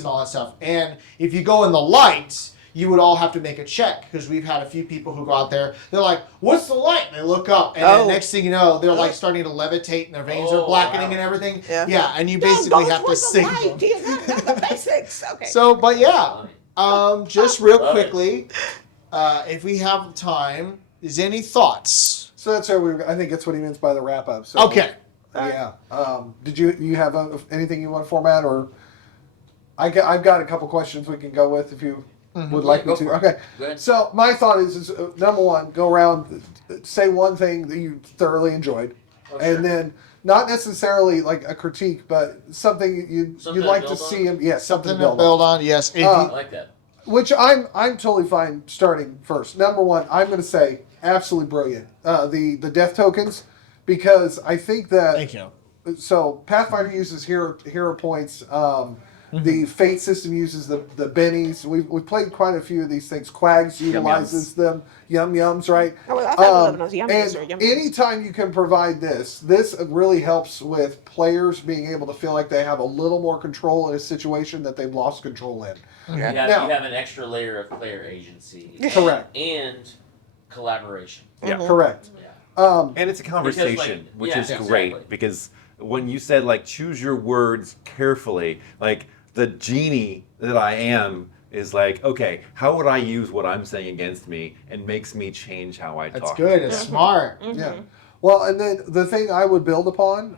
and all that stuff. And if you go in the light, you would all have to make a check, because we've had a few people who go out there. They're like, "What's the light?" And they look up, and then Oh. next thing you know, they're like starting to levitate, and their veins are Oh, blackening wow. and everything. Yeah. And you No, basically don't have to towards the sing light. them. Do you know the basics? Okay. So, but yeah, Funny. just real Love it. quickly, if we have time, is any thoughts? So that's how I think that's what he means by the wrap up. So, Okay. Yeah. Did you have anything you want to format, or I've got a couple questions we can go with if you would like me Go to. for it. Okay. Go ahead. So my thought is number one, go around, say one thing that you thoroughly enjoyed, Oh, and sure. then not necessarily like a critique, but something you'd Something to like to build on? see him. Yeah, something, Something to build on. Yes. If I you- like that. Which I'm totally fine starting first. Number one, I'm going to say absolutely brilliant. The death tokens, because I think that Thank you. so Pathfinder uses hero points. The Fate system uses the bennies. We've played quite a few of these things. Quags utilizes them. Yum yums, right? Oh, I thought it was yummies or And yummies. anytime you can provide this really helps with players being able to feel like they have a little more control in a situation that they've lost control in. You have, Now- you have an extra layer of player agency. Correct. And collaboration. Correct. Yeah. And it's a conversation, which yeah, is exactly. great, because when you said like choose your words carefully, like the genie that I am is like, okay, how would I use what I'm saying against me, and makes me change how I That's talk. good. It's smart. Yeah. Well, and then the thing I would build upon,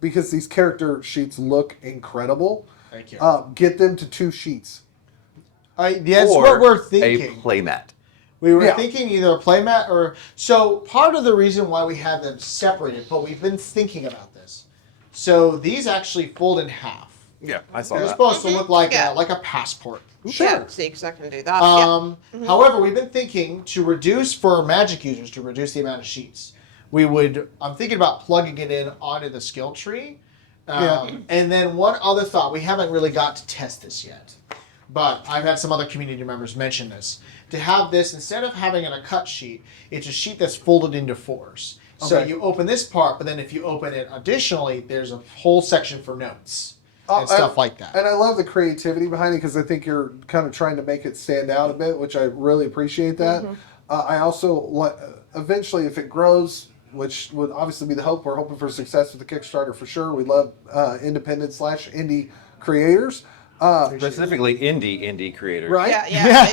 because these character sheets look incredible, Thank you. get them to 2 sheets. That's Or what we're a thinking. playmat. We were Yeah. thinking either a playmat or so. Part of the reason why we had them separated, but we've been thinking about this. So these actually fold in half. Yeah, I saw They're that. supposed to look like Yeah. like a passport. Yeah, see, because I can do that. Yeah. However, we've been thinking to reduce for magic users to reduce the amount of sheets. I'm thinking about plugging it in onto the skill tree. And then one other thought, we haven't really got to test this yet, but I've had some other community members mention this. To have this, instead of having it a cut sheet, it's a sheet that's folded into 4s. So Okay. you open this part, but then if you open it additionally, there's a whole section for notes Oh, and stuff like that. And I love the creativity behind it, because I think you're kind of trying to make it stand out a bit, which I really appreciate that. I also, eventually, if it grows, which would obviously be the hope, we're hoping for success with the Kickstarter for sure. We love independent/indie creators. Specifically indie creators. Right? Yeah.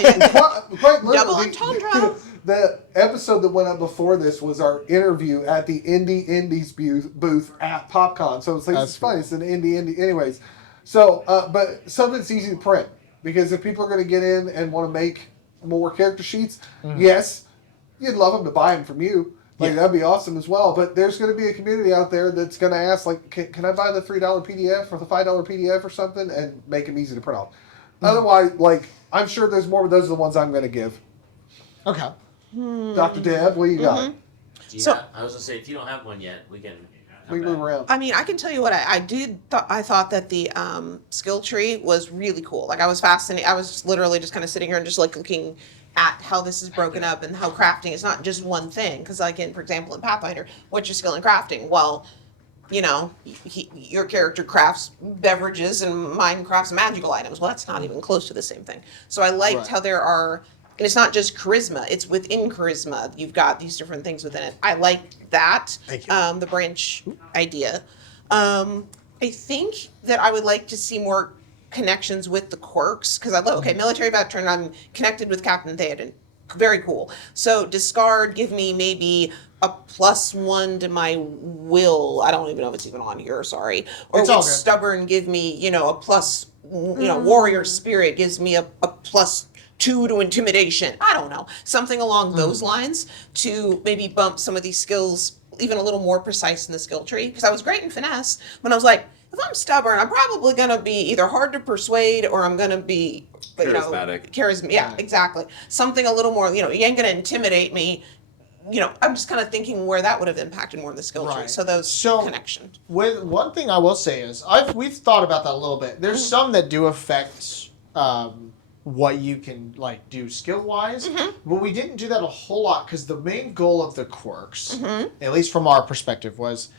Quite literally, Double entendre. The episode that went up before this was our interview at the Indies booth at PopCon. So it's like, That's it's funny. It's an indie. Anyways, so but something that's easy to print, because if people are going to get in and want to make more character sheets, yes, you'd love them to buy them from you. Like Yeah. that'd be awesome as well. But there's going to be a community out there that's going to ask, like, can I buy the $3 PDF or the $5 PDF or something, and make them easy to print off. Otherwise, like, I'm sure there's more, but those are the ones I'm going to give. Okay. Dr. Deb, what you got? Yeah, So- I was gonna say if you don't have one yet, we can. We come move back. around. I mean, I can tell you what I did. I thought that the skill tree was really cool. Like I was fascinated. I was literally just kind of sitting here and just like looking at how this is broken up and how crafting is not just one thing. Because like in, for example, in Pathfinder, what's your skill in crafting? Well, you know, your character crafts beverages and mine crafts magical items. Well, that's not even close to the same thing. So I liked Right. how there are, and it's not just charisma, it's within charisma. You've got these different things within it. I like that, Thank you. the branch idea. I think that I would like to see more connections with the quirks, because I love, okay, military veteran, I'm connected with Captain Theoden. Very cool. So discard, give me maybe a +1 to my will. I don't even know if it's even on here, sorry. Or It's all with good. stubborn, give me, you know, a plus, you know, warrior spirit gives me a +2 to intimidation. I don't know. Something along those lines to maybe bump some of these skills even a little more precise in the skill tree. Because I was great in finesse, but I was like, if I'm stubborn, I'm probably gonna be either hard to persuade or I'm gonna be, you know, Charismatic. charisma. Yeah, exactly. Something a little more, you know, you ain't gonna intimidate me. You know, I'm just kind of thinking where that would have impacted more in the skill tree. Right. So those So- connections. With one thing I will say is we've thought about that a little bit. There's some that do affect what you can like do skill wise, but we didn't do that a whole lot because the main goal of the quirks, at least from our perspective, was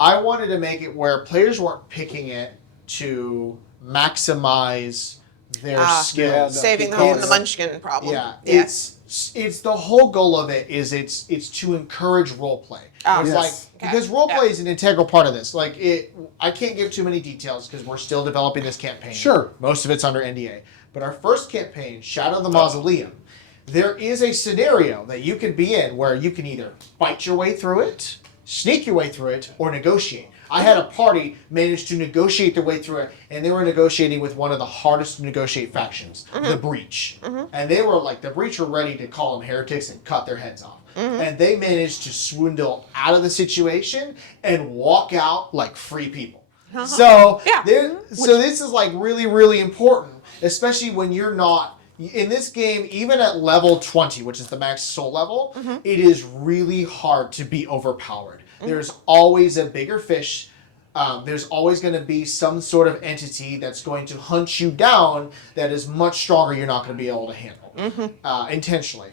I wanted to make it where players weren't picking it to maximize their Yeah, skills. no, Saving keep them from going. the munchkin problem. Yeah, it's the whole goal of it is it's to encourage role play. Oh, It's yes. like Okay. because role Yeah. play is an integral part of this. Like I can't give too many details because we're still developing this campaign. Sure. most of it's under NDA. But our first campaign, Shadow of the Mausoleum, there is a scenario that you can be in where you can either fight your way through it, sneak your way through it, or negotiate. I had a party manage to negotiate their way through it, and they were negotiating with one of the hardest to negotiate factions, the Breach. And they were like, the Breach were ready to call them heretics and cut their heads off. And they managed to swindle out of the situation and walk out like free people. So, Yeah. so this is like really, really important, especially when you're not in this game. Even at level 20, which is the max soul level, it is really hard to be overpowered. There's always a bigger fish. There's always going to be some sort of entity that's going to hunt you down that is much stronger. You're not going to be able to handle intentionally,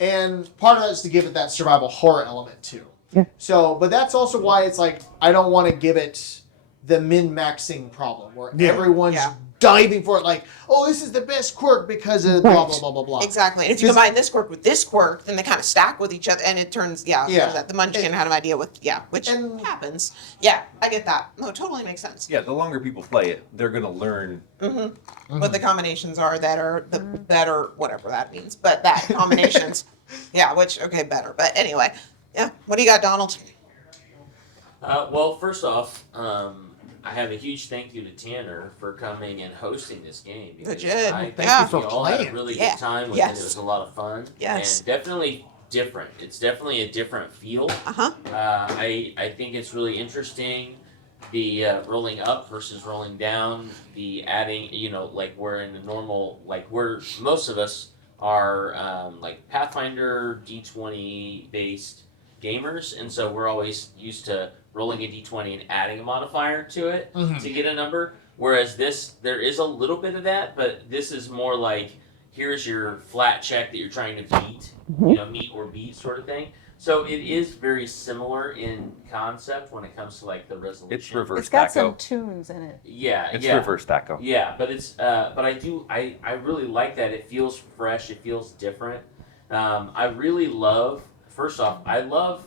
and part of that is to give it that survival horror element too. Yeah. So, but that's also why it's like I don't want to give it the min-maxing problem where Yeah. everyone's Yeah. diving for it, like, oh, this is the best quirk because of blah Right. blah blah blah blah. Exactly. And if you Just- combine this quirk with this quirk, then they kind of stack with each other, and it turns, Yeah. that the munchkin had an idea with, which And- happens. Yeah, I get that. No, it totally makes sense. Yeah, the longer people play it, they're gonna learn. What the combinations are that are the better, whatever that means, but that combinations, okay, better. But anyway, yeah. What do you got, Donald? Well, first off, I have a huge thank you to Tanner for coming and hosting this game. because Legit. I think Thank you we for all had a playing. really Yeah. good time with Yes. it. It was a lot of fun. Yes. And definitely different. It's definitely a different feel. Uh-huh. I think it's really interesting. The rolling up versus rolling down, the adding, like we're in the normal, like we're, most of us are like Pathfinder D20 based gamers, and so we're always used to rolling a D20 and adding a modifier to it to get a number. Whereas this, there is a little bit of that, but this is more like, here's your flat check that you're trying to beat, meet or beat sort of thing. So it is very similar in concept when it comes to like the resolution. It's reverse It's got some stacko. tunes in it. Yeah, It's yeah. reverse stacko. Yeah, but it's but I really like that. It feels fresh. It feels different. I really love. First off, I love.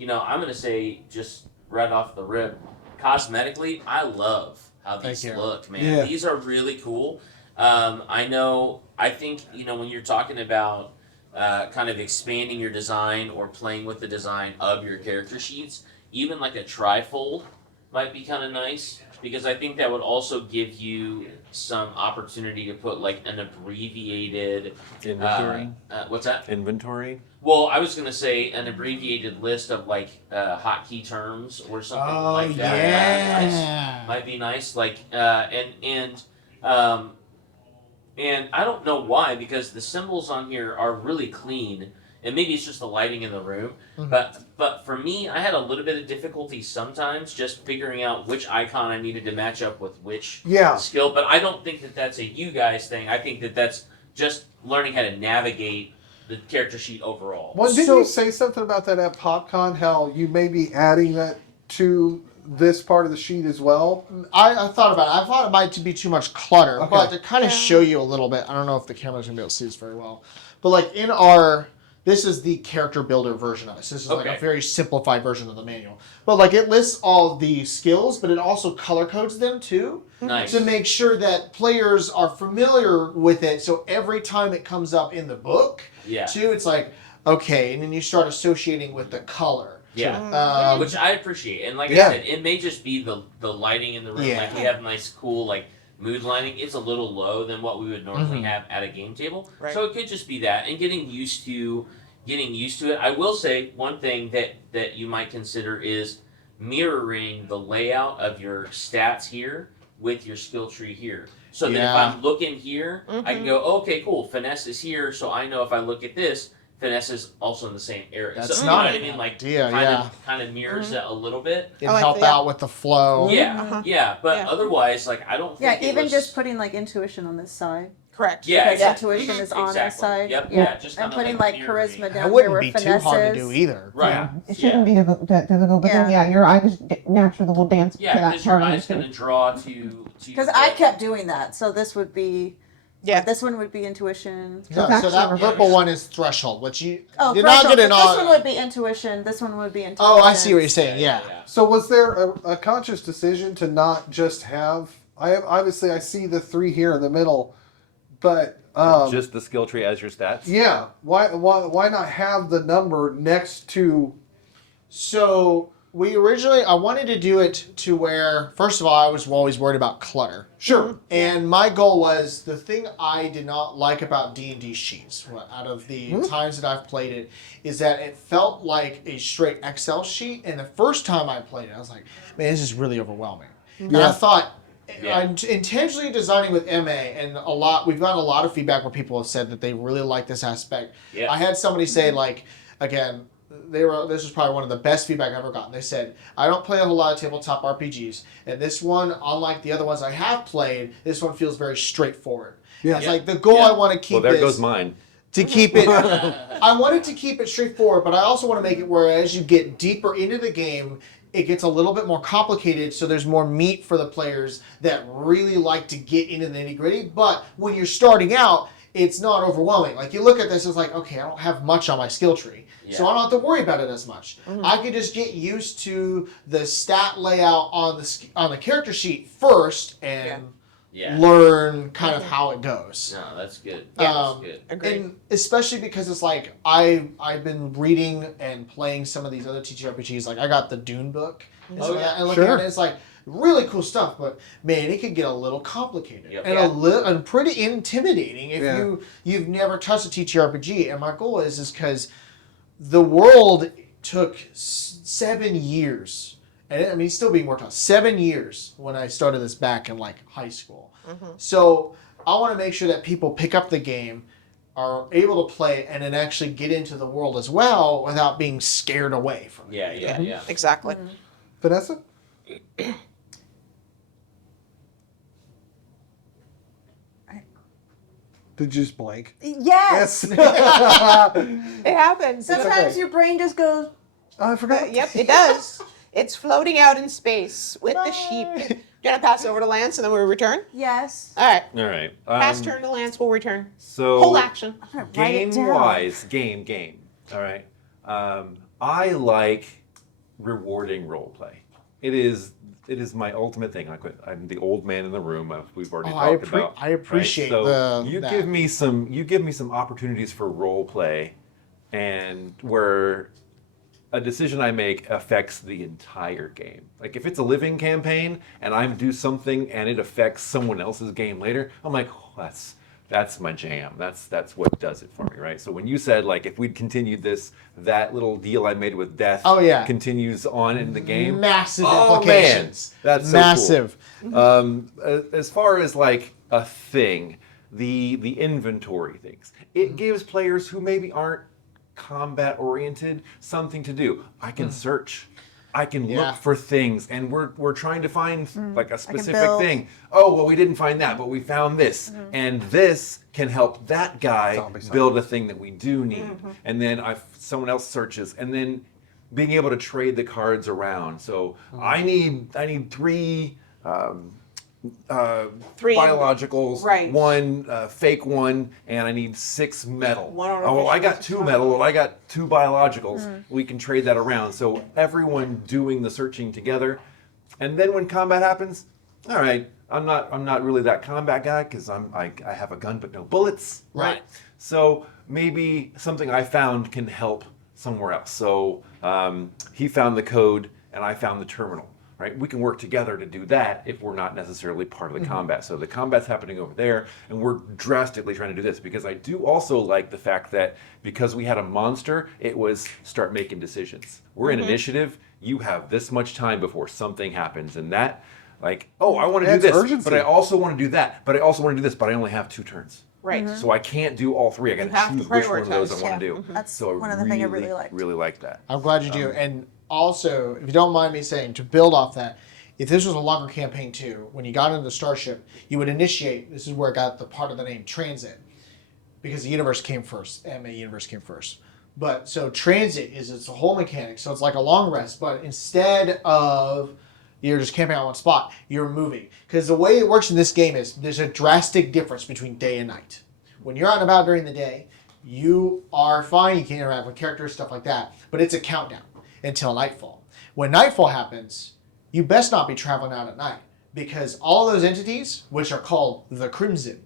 I'm gonna say just right off the rip, cosmetically, I love how these Thank you. look, man. Yeah. These are really cool. I think when you're talking about kind of expanding your design or playing with the design of your character sheets, even like a trifold might be kind of nice. because I think that would also give you some opportunity to put like an abbreviated Inventory. what's that? Inventory. Well, I was gonna say an abbreviated list of like hotkey terms or something like that. Might be nice. Like and I don't know why, because the symbols on here are really clean, and maybe it's just the lighting in the room. Mhm. But for me, I had a little bit of difficulty sometimes just figuring out which icon I needed to match up with which Yeah. skill. But I don't think that that's a you guys thing. I think that that's just learning how to navigate the character sheet overall. Well, didn't So- you say something about that at PopCon? How you may be adding that to this part of the sheet as well? I thought about it. I thought it might be too much clutter, Okay. but to kind of show you a little bit, I don't know if the camera's gonna be able to see this very well, but like in our, this is the character builder version of this. This is like Okay. a very simplified version of the manual. But like it lists all the skills, but it also color codes them too Nice. to make sure that players are familiar with it. So every time it comes up in the book, Yeah. too, it's like, okay, and then you start associating with the color. Yeah. Um, Which I appreciate, and like Yeah. I said, it may just be the lighting in the room. Yeah. Like we have nice, cool like mood lighting. It's a little low than what we would normally Mhm. have at a game table, Right. so it could just be that, and getting used to it. I will say one thing that you might consider is mirroring the layout of your stats here with your skill tree here. So that if Yeah. I'm looking here, I can go, okay, cool. Finesse is here, so I know if I look at this, finesse is also in the same area. That's so, not you know what an I mean? Like idea, kind of mirrors it a little bit. and I like help that. out with the flow. Yeah, Uh-huh. yeah, but Yeah. otherwise, like I don't Yeah, think it even was, just putting like intuition on this side. Correct. Yeah, Because exactly. intuition is on this Exactly. side. Yep, Yeah. yeah, just And kinda putting like like mirroring. charisma That down here wouldn't where be finesse too hard to is. do either. Right. Yeah, it shouldn't be difficult, but then Yeah. your eyes naturally will dance to Yeah, that because your part. eye's gonna draw to. Because I kept doing that, so this would be. Yeah. This one would be intuition. No, Okay. so that Yeah. purple one is threshold, which you Oh, did not threshold, get an but this on. one would be intuition. This one would be intuition. Oh, I see what you're saying. Yeah. So was there a conscious decision to not just have? Obviously I see the 3 here in the middle, but Just the skill tree as your stats. yeah, why not have the number next to? So we originally, I wanted to do it to where, first of all, I was always worried about clutter. Sure. And my goal was, the thing I did not like about D&D sheets, out of the times that I've played it, is that it felt like a straight Excel sheet. And the first time I played it, I was like, man, this is really overwhelming. And I Yeah. thought, Yeah. I'm intentionally designing with MA, and we've gotten a lot of feedback where people have said that they really like this aspect. Yeah. I had somebody say, like, again, this was probably one of the best feedback I've ever gotten. They said, I don't play a whole lot of tabletop RPGs, and this one, unlike the other ones I have played, this one feels very straightforward. Yeah. It's like the goal Yeah. I want to keep Well, there is goes mine. to keep it. I wanted to keep it straightforward, but I also want to make it where as you get deeper into the game, it gets a little bit more complicated, so there's more meat for the players that really like to get into the nitty gritty. But when you're starting out, it's not overwhelming. Like you look at this, it's like, okay, I don't have much on my skill tree, so I don't have to worry about it as much. I could just get used to the stat layout on the character sheet first and Yeah. learn kind of how it goes. No, that's good. Yeah. That's good. Agreed. And especially because it's like I've been reading and playing some of these other TTRPGs. Like I got the Dune book and, some of that, and looking Sure. at it, it's like really cool stuff. But man, it could get a little complicated Yep. and Yeah. and pretty intimidating if Yeah. you've never touched a TTRPG. And my goal is because the world took 7 years. And I mean, it's still being worked on. 7 years when I started this back in like high school. So I want to make sure that people pick up the game, are able to play, and then actually get into the world as well without being scared away from it. Yeah. Exactly. Vanessa? Did you just blank? Yes. Yes. It happens. Sometimes your brain just goes. I forgot. Yep, it does. It's floating out in space with the sheep. Do you want to pass over to Lance and then we'll return? Yes. All right. All right. Pass turn to Lance, we'll return. So Whole action. I'm gonna write it game down. wise, game. All right. I like rewarding role play. It is my ultimate thing. I'm the old man in the room. We've already talked about. I appreciate right? So you that. give me some opportunities for role play, and where a decision I make affects the entire game. Like if it's a living campaign and I do something and it affects someone else's game later, I'm like, oh, that's my jam. That's what does it for me, right? So when you said like if we'd continued this, that little deal I made with Death Oh, yeah. continues on in the game. Massive Oh, implications. man. That's so cool. massive. As far as like a thing, the inventory things, it gives players who maybe aren't combat oriented something to do. I can search. I can Yeah. look for things, and we're trying to find like a specific build. thing. Oh well, we didn't find that, but we found this, and this can help that guy Zombie side. build a thing that we do need. And then someone else searches, and then being able to trade the cards around. So I need 3 Three- biologicals, right. 1 fake one, and I need 6 metal. One Oh, well, I got artificial, 2 metal. Well, I got 2 biologicals. We can trade that around. So everyone doing the searching together, and then when combat happens, all right, I'm not really that combat guy because I have a gun but no bullets. Right. So maybe something I found can help somewhere else. So he found the code and I found the terminal. Right? We can work together to do that if we're not necessarily part of the combat. So the combat's happening over there, and we're drastically trying to do this because I do also like the fact that because we had a monster, it was start making decisions. We're in initiative. You have this much time before something happens, and that, like, oh, I want to do Adds this, urgency. but I also want to do that, but I also want to do this, but I only have 2 turns. Right. So I can't do all 3. I got You have to to choose which one of those I prioritize. want to Yeah. do. That's So one of the things I really liked. Really like that. I'm glad you do. And also, if you don't mind me saying, to build off that, if this was a longer campaign too, when you got into the starship, you would initiate. This is where I got the part of the name transit, because the universe came first. MA universe came first. But so transit is it's a whole mechanic. So it's like a long rest, but instead of you're just camping out one spot, you're moving. Because the way it works in this game is there's a drastic difference between day and night. When you're out and about during the day, you are fine. You can interact with characters, stuff like that. But it's a countdown until nightfall. When nightfall happens, you best not be traveling out at night, because all those entities, which are called the Crimson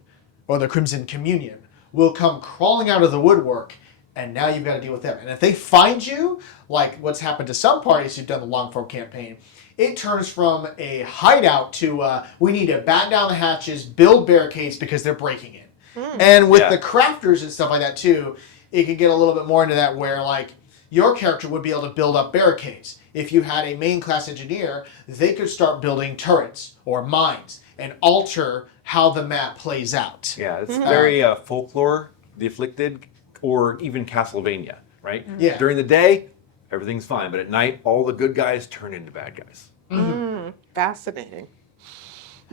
or the Crimson Communion, will come crawling out of the woodwork, and now you've got to deal with them. And if they find you, like what's happened to some parties who've done the Longform campaign, it turns from a hideout to we need to batten down the hatches, build barricades because they're breaking in. And with Yeah. the crafters and stuff like that too, it can get a little bit more into that where like your character would be able to build up barricades. If you had a main class engineer, they could start building turrets or mines and alter how the map plays out. Yeah, it's very folklore, The Afflicted, or even Castlevania, right? Yeah. During the day, everything's fine, but at night, all the good guys turn into bad guys. Fascinating.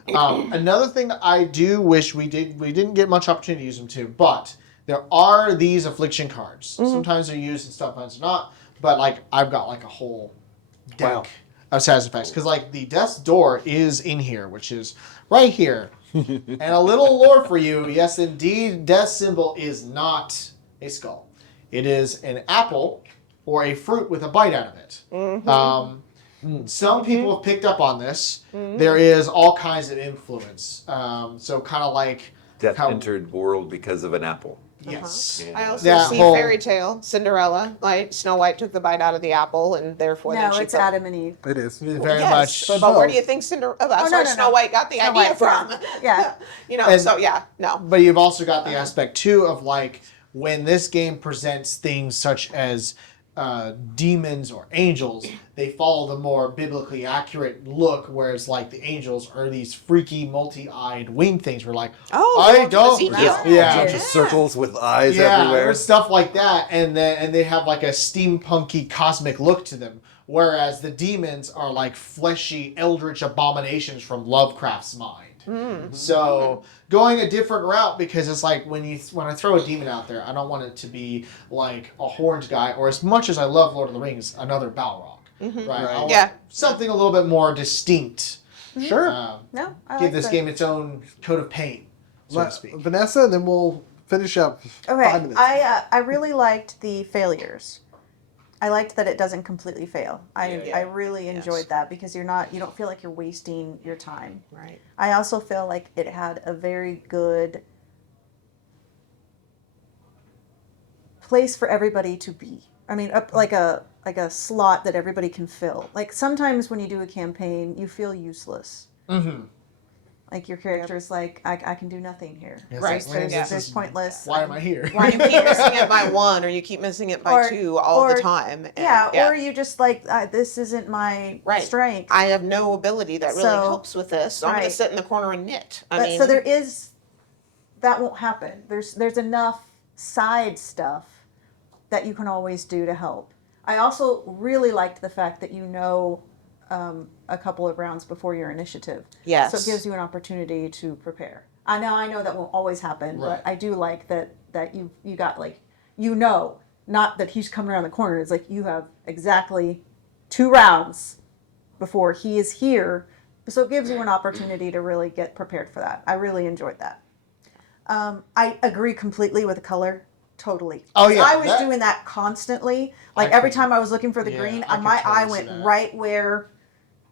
Another thing that I do wish we didn't get much opportunity to use them to, but there are these affliction cards. Sometimes they're used and sometimes they're not. But like I've got like a whole deck Wow. of status effects because like the Death's Door is in here, which is right here. And a little lore for you. Yes, indeed, Death's symbol is not a skull. It is an apple or a fruit with a bite out of it. Some people have picked up on this. There is all kinds of influence. So kind of like Death how- entered world because of an apple. Yes. Yeah. I also That see whole- fairy tale Cinderella. Like Snow White took the bite out of the apple, and therefore then No, she it's took- Adam and Eve. It is. Very Yes, much. But where do you think Cinderella? That's no, where no, Snow no. White got the Snow idea White, from. Yeah. You know. And- so yeah, no. But you've also got the aspect too of like when this game presents things such as demons or angels, they follow the more biblically accurate look, whereas like the angels are these freaky multi-eyed winged things. We're like, Oh, I going from don't, Ezekiel. yeah, Bunch of circles with eyes yeah, everywhere. or stuff like that, and they have like a steampunky cosmic look to them. Whereas the demons are like fleshy eldritch abominations from Lovecraft's mind. So going a different route because it's like when I throw a demon out there, I don't want it to be like a horned guy, or as much as I love Lord of the Rings, another Balrog. Right? I want Yeah. something a little bit more distinct. Sure. No, I Give like this that. game its own coat of paint, so to speak. Vanessa, and then we'll finish up. 5 Okay, minutes. I really liked the failures. I liked that it doesn't completely fail. I really enjoyed that because you don't feel like you're wasting your time. Right. I also feel like it had a very good place for everybody to be. I mean, like a a slot that everybody can fill. Like sometimes when you do a campaign, you feel useless. Mm-hmm. Like your character's like, I can do nothing here. Yes, Right, like, so man, yeah. this There's is- pointless. Why am I here? Or you keep missing it by one, or you keep missing it by Or- two all or- the time. And, Yeah, or you just like, this isn't my Right. strength. I have no ability that really So- helps with this. So I'm going right. to sit in the corner and knit. I But mean, so there is, that won't happen. There's enough side stuff that you can always do to help. I also really liked the fact that a couple of rounds before your initiative. Yes. So it gives you an opportunity to prepare. I know that won't always happen, Right. but I do like that you got like, not that he's coming around the corner. It's like you have exactly 2 rounds before he is here. So it gives you an opportunity to really get prepared for that. I really enjoyed that. I agree completely with the color. Totally. Oh, yeah, I was that- doing that constantly. Like I every could- time I was looking for the yeah, green, I could my eye totally see went that. right where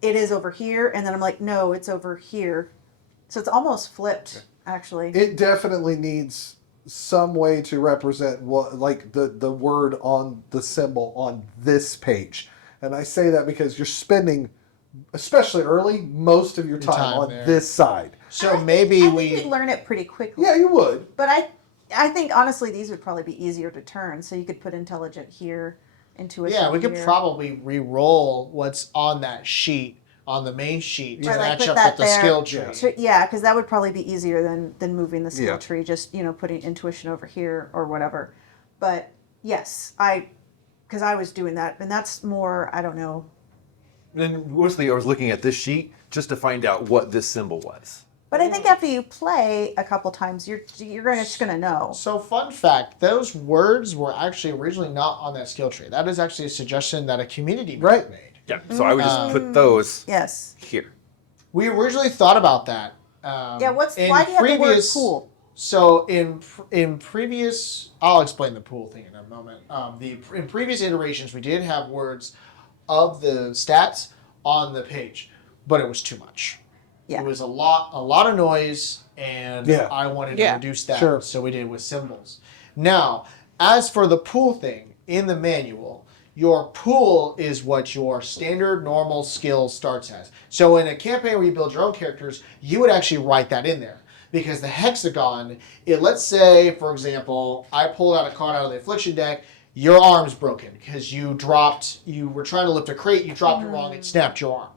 it is over here, and then I'm like, no, it's over here. So it's almost flipped, actually. It definitely needs some way to represent what, like the word on the symbol on this page. And I say that because you're spending, especially early, most of your time on there. this side. So maybe I we. think you'd learn it pretty quickly. Yeah, you would. But I think honestly these would probably be easier to turn. So you could put intelligent here, intuition. Yeah, we could here. probably re-roll what's on that sheet, on the main sheet, to Right, like match put up that with the there. skill tree. Yeah, because that would probably be easier than moving the skill Yeah. tree. Just putting intuition over here or whatever. But yes, because I was doing that, and that's more. I don't know. Then mostly I was looking at this sheet just to find out what this symbol was. But I think after you play a couple times, you're just gonna know. So, fun fact: those words were actually originally not on that skill tree. That is actually a suggestion that a community member Right. made. Yeah. So I would just put those Yes. here. We originally thought about that. Yeah. in Why do you have the word previous- pool? So in previous, I'll explain the pool thing in a moment. In previous iterations, we did have words of the stats on the page, but it was too much. Yeah. It was a lot of noise, and Yeah. I wanted to Yeah. reduce that. Sure. So we did it with symbols. Now, as for the pool thing in the manual, your pool is what your standard normal skill starts as. So in a campaign where you build your own characters, you would actually write that in there. Because the hexagon, let's say, for example, I pulled out a card out of the affliction deck, your arm's broken because you were trying to lift a crate, you dropped it wrong, it snapped your arm.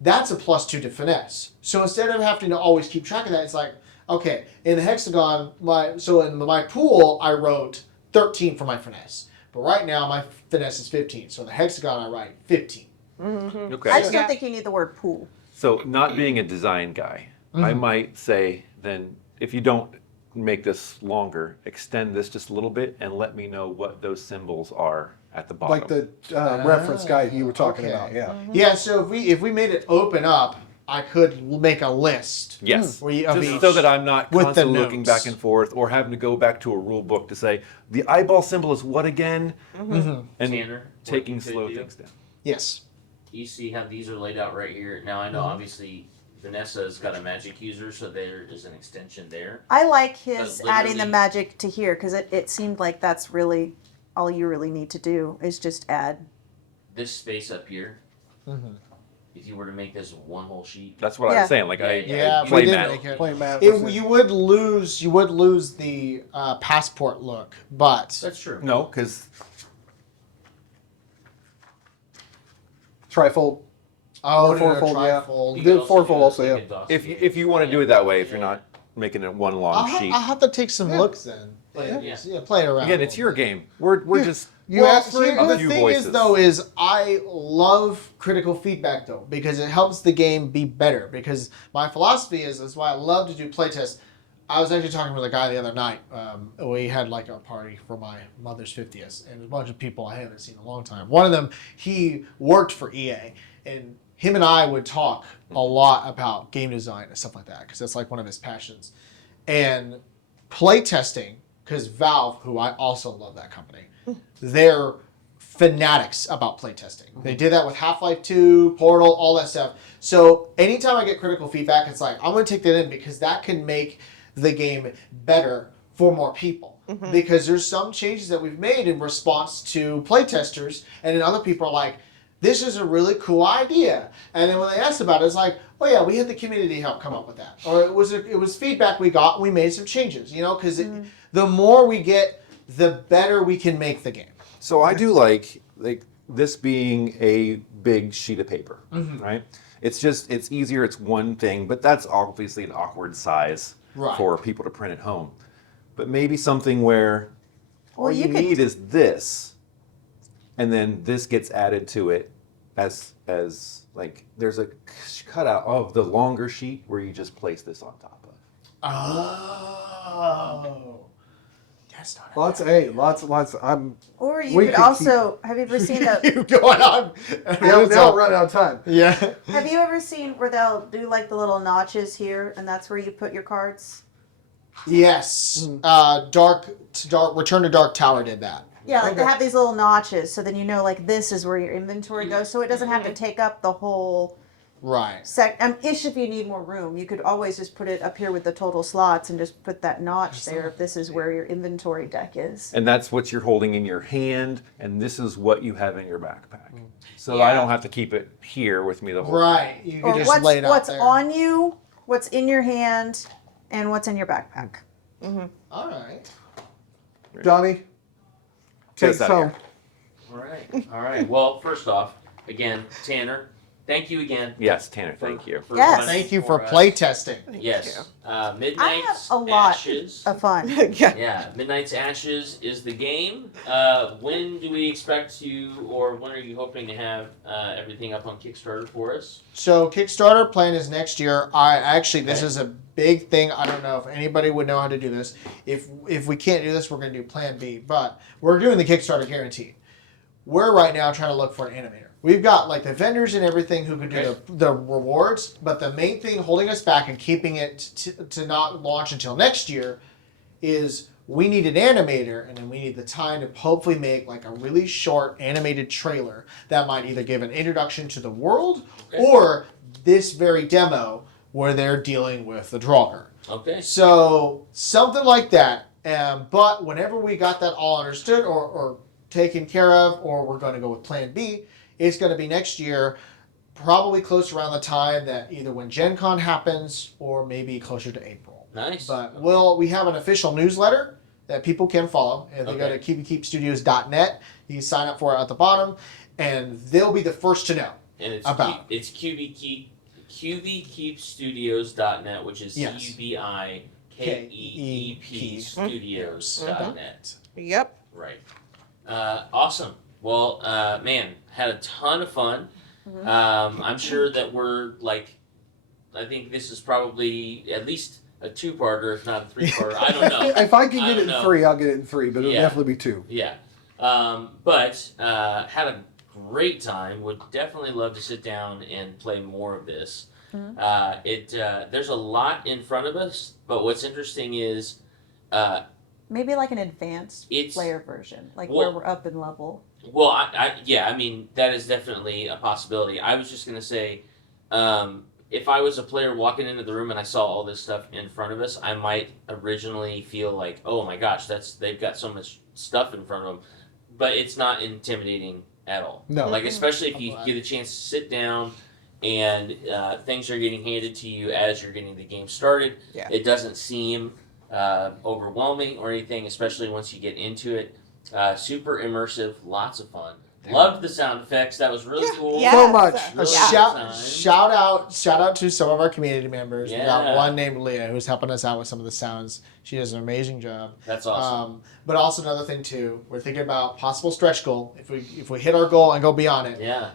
That's a +2 to finesse. So instead of having to always keep track of that, it's like, okay, in the hexagon, in my pool, I wrote 13 for my finesse. But right now, my finesse is 15. So in the hexagon, I write 15. Okay. I just don't think you need the word pool. So not being a design guy, I might say then if you don't make this longer, extend this just a little bit and let me know what those symbols are at the bottom. Like the reference guide you were talking okay. about. Yeah. Yeah, so if we made it open up, I could make a list. Yes, Where you- of just each- so that I'm not with the constantly looking notes. back and forth or having to go back to a rule book to say the eyeball symbol is what again, and Tanner, what taking you could slow do? things down. Yes. You see how these are laid out right here. Now I know obviously Vanessa's got a magic user, so there is an extension there. I like his But adding the literally- magic to here because it seemed like that's really all you really need to do is just add. This space up here, if you were to make this one whole sheet, That's what I Yeah. was saying. Like Yeah, I we play did Matt. make it. Playing Matt. was it. You would lose the passport look, but that's true. No, because Trifold. oh, Or fourfold, yeah. trifold. You The could also fourfold do also, like yeah. exhaust if you want to do it that way, if you're not making it one long I'll sheet. have to take some looks then. Yeah. Play it around. Again, a it's little your bit. game. We're just You well, asked for see, it. a the few thing voices. is though is I love critical feedback though because it helps the game be better. Because my philosophy is that's why I love to do playtests. I was actually talking with a guy the other night. We had like a party for my mother's 50th, and a bunch of people I haven't seen in a long time. One of them, he worked for EA, and him and I would talk a lot about game design and stuff like that because that's like one of his passions. And playtesting, because Valve, who I also love that company, they're fanatics about playtesting. They did that with Half-Life 2, Portal, all that stuff. So anytime I get critical feedback, it's like, I'm going to take that in because that can make the game better for more people. Mhm. Because there's some changes that we've made in response to playtesters, and then other people are like, this is a really cool idea. And then when they asked about it, it's like, oh yeah, we had the community help come up with that. Or it was feedback we got and we made some changes, because the more we get, the better we can make the game. So I do like this being a big sheet of paper, right? It's easier. It's one thing, but that's obviously an awkward size Right. for people to print at home. But maybe something where all Well, you you could- need is this, and then this gets added to it as like there's a cutout of the longer sheet where you just place this on top of. Oh. That's not Lots. Or you We could could also have you ever seen the you going on. now I'll run out of time. Yeah. have you ever seen where they'll do like the little notches here and that's where you put your cards? Yes. Dark Return to Dark Tower did that. Yeah, like they Okay. have these little notches so then you know like this is where your inventory goes so it doesn't have to take up the whole Right. ish if you need more room. You could always just put it up here with the total slots and just put that notch there if this is where your inventory deck is. And that's what you're holding in your hand, and this is what you have in your backpack. So I Yeah. don't have to keep it here with me the whole Right. You Or can just lay it out what's there. on you, what's in your hand, and what's in your backpack. All right. Johnny, take us us out of home. here. All right. Well, first off, again, Tanner, thank you again. Yes, Tanner, thank you. for Yes. running Thank you for us. play testing. Yes. I Midnight's have a lot Ashes. of fun. Yeah. Yeah, Midnight's Ashes is the game. When do we expect to, or when are you hoping to have everything up on Kickstarter for us? So Kickstarter plan is next year. This is a big thing. I don't know if anybody would know how to do this. If we can't do this, we're going to do Plan B. But we're doing the Kickstarter guarantee. We're right now trying to look for an animator. We've got like the vendors and everything who can do the rewards, but the main thing holding us back and keeping it to not launch until next year is we need an animator, and then we need the time to hopefully make like a really short animated trailer that might either give an introduction to the world or this very demo where they're dealing with the Draugr. Okay. So something like that. But whenever we got that all understood or taken care of, or we're going to go with Plan B, it's going to be next year, probably close around the time that either when Gen Con happens or maybe closer to April. Nice. But we have an official newsletter that people can follow. And they go to QBKeepstudios.net. You can sign up for it at the bottom, and they'll be the first to know. And it's about. it's QBKeepstudios.net, which is Yes. CUBIKEEP studios.net. Yep. Right. Awesome. Well, man, had a ton of fun. I'm sure that we're I think this is probably at least a two-parter, if not a three-parter. I don't know. If I can I get it don't in know. 3, I'll get it in 3, but it'll Yeah. definitely be 2. Yeah. But had a great time. Would definitely love to sit down and play more of this. There's a lot in front of us, but what's interesting is Maybe like an advanced It's- player version, like well- where we're up in level. well, I mean that is definitely a possibility. I was just gonna say, if I was a player walking into the room and I saw all this stuff in front of us, I might originally feel like, oh my gosh, they've got so much stuff in front of them, but it's not intimidating at all. No. Like especially if I'm you glad. get a chance to sit down and things are getting handed to you as you're getting the game started. Yeah. It doesn't seem overwhelming or anything, especially once you get into it. Super immersive, lots of fun. Loved the sound effects. That was really cool. Yeah. So much. A Really Yeah. good time. shout out to some of our community members. We got Yeah. one named Leah who's helping us out with some of the sounds. She does an amazing job. That's awesome. But also another thing too, we're thinking about possible stretch goal. If we hit our goal and go beyond it, Yeah.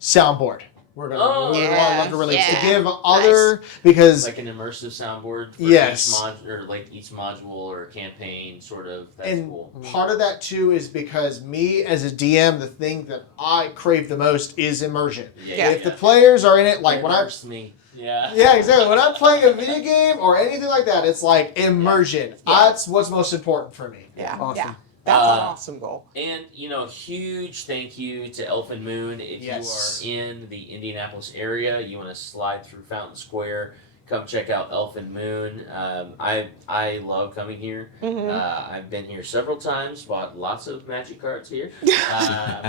soundboard. We're gonna Oh, we yeah, want to release to yeah. give other because Like an immersive soundboard for Yes. each each module or campaign, sort of. That's and cool. part of that too is because me as a DM, the thing that I crave the most is immersion. Yeah. If the players are in it, like when I'm Immerse me. Yeah. yeah, exactly. When I'm playing a video game or anything like that, it's like immersion. That's what's most important for me. Yeah. Awesome. Yeah. That's an Uh, awesome goal. And huge thank you to Elfin Moon. If Yes. you are in the Indianapolis area, you want to slide through Fountain Square, come check out Elfin Moon. I love coming here. I've been here several times, bought lots of Magic cards here,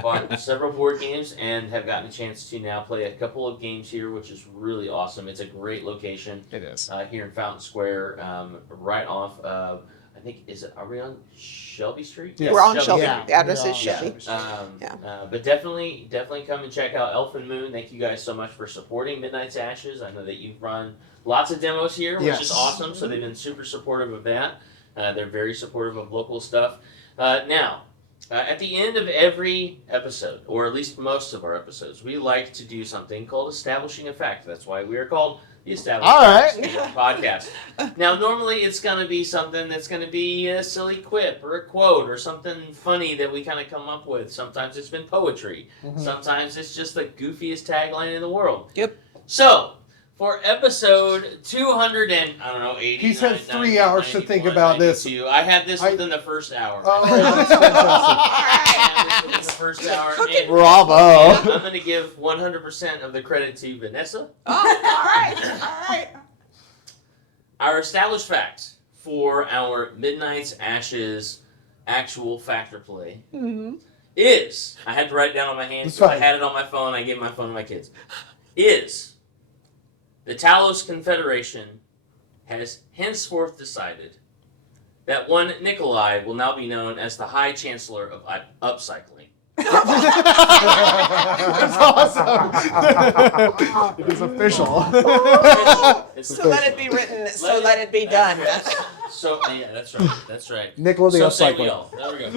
bought several board games, and have gotten a chance to now play a couple of games here, which is really awesome. It's a great location It is. here in Fountain Square, right off of, I think, are we on Shelby Street? Yes. We're on Shelby. Yeah. The address We're is on Shelby. Shelby. But definitely come and check out Elfin Moon. Thank you guys so much for supporting Midnight's Ashes. I know that you've run lots of demos here, which is Yes. awesome. So they've been super supportive of that. They're very supportive of local stuff. Now, at the end of every episode, or at least most of our episodes, we like to do something called Establishing a Fact. That's why we are called the Establishing All right. Facts podcast. Now, normally it's going to be something that's going to be a silly quip or a quote or something funny that we kind of come up with. Sometimes it's been poetry. Sometimes it's just the goofiest tagline in the world. Yep. So, for episode 280, He's had 3 hours to think about this. I had this within the first hour. Oh, that's fantastic. I had this within the first hour. And Bravo. I'm going to give 100% of the credit to Vanessa. Oh, all right. Our established fact for our Midnight's Ashes actual factor play is, I had to write it down on my hand, That's so I fine. had it on my phone, I gave my phone to my kids, is the Talos Confederation has henceforth decided that one Nikolai will now be known as the High Chancellor of Upcycling. That's awesome. It is official. It's So let it be written. So let it be done. So yeah, that's right. That's right. Nicola the So say we Upcycler. all. There we go.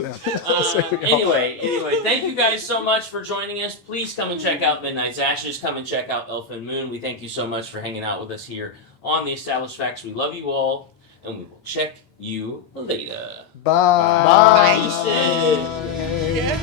Anyway, thank you guys so much for joining us. Please come and check out Midnight's Ashes. Come and check out Elfin Moon. We thank you so much for hanging out with us here on the Established Facts. We love you all, and we will check you later. Bye. Bye.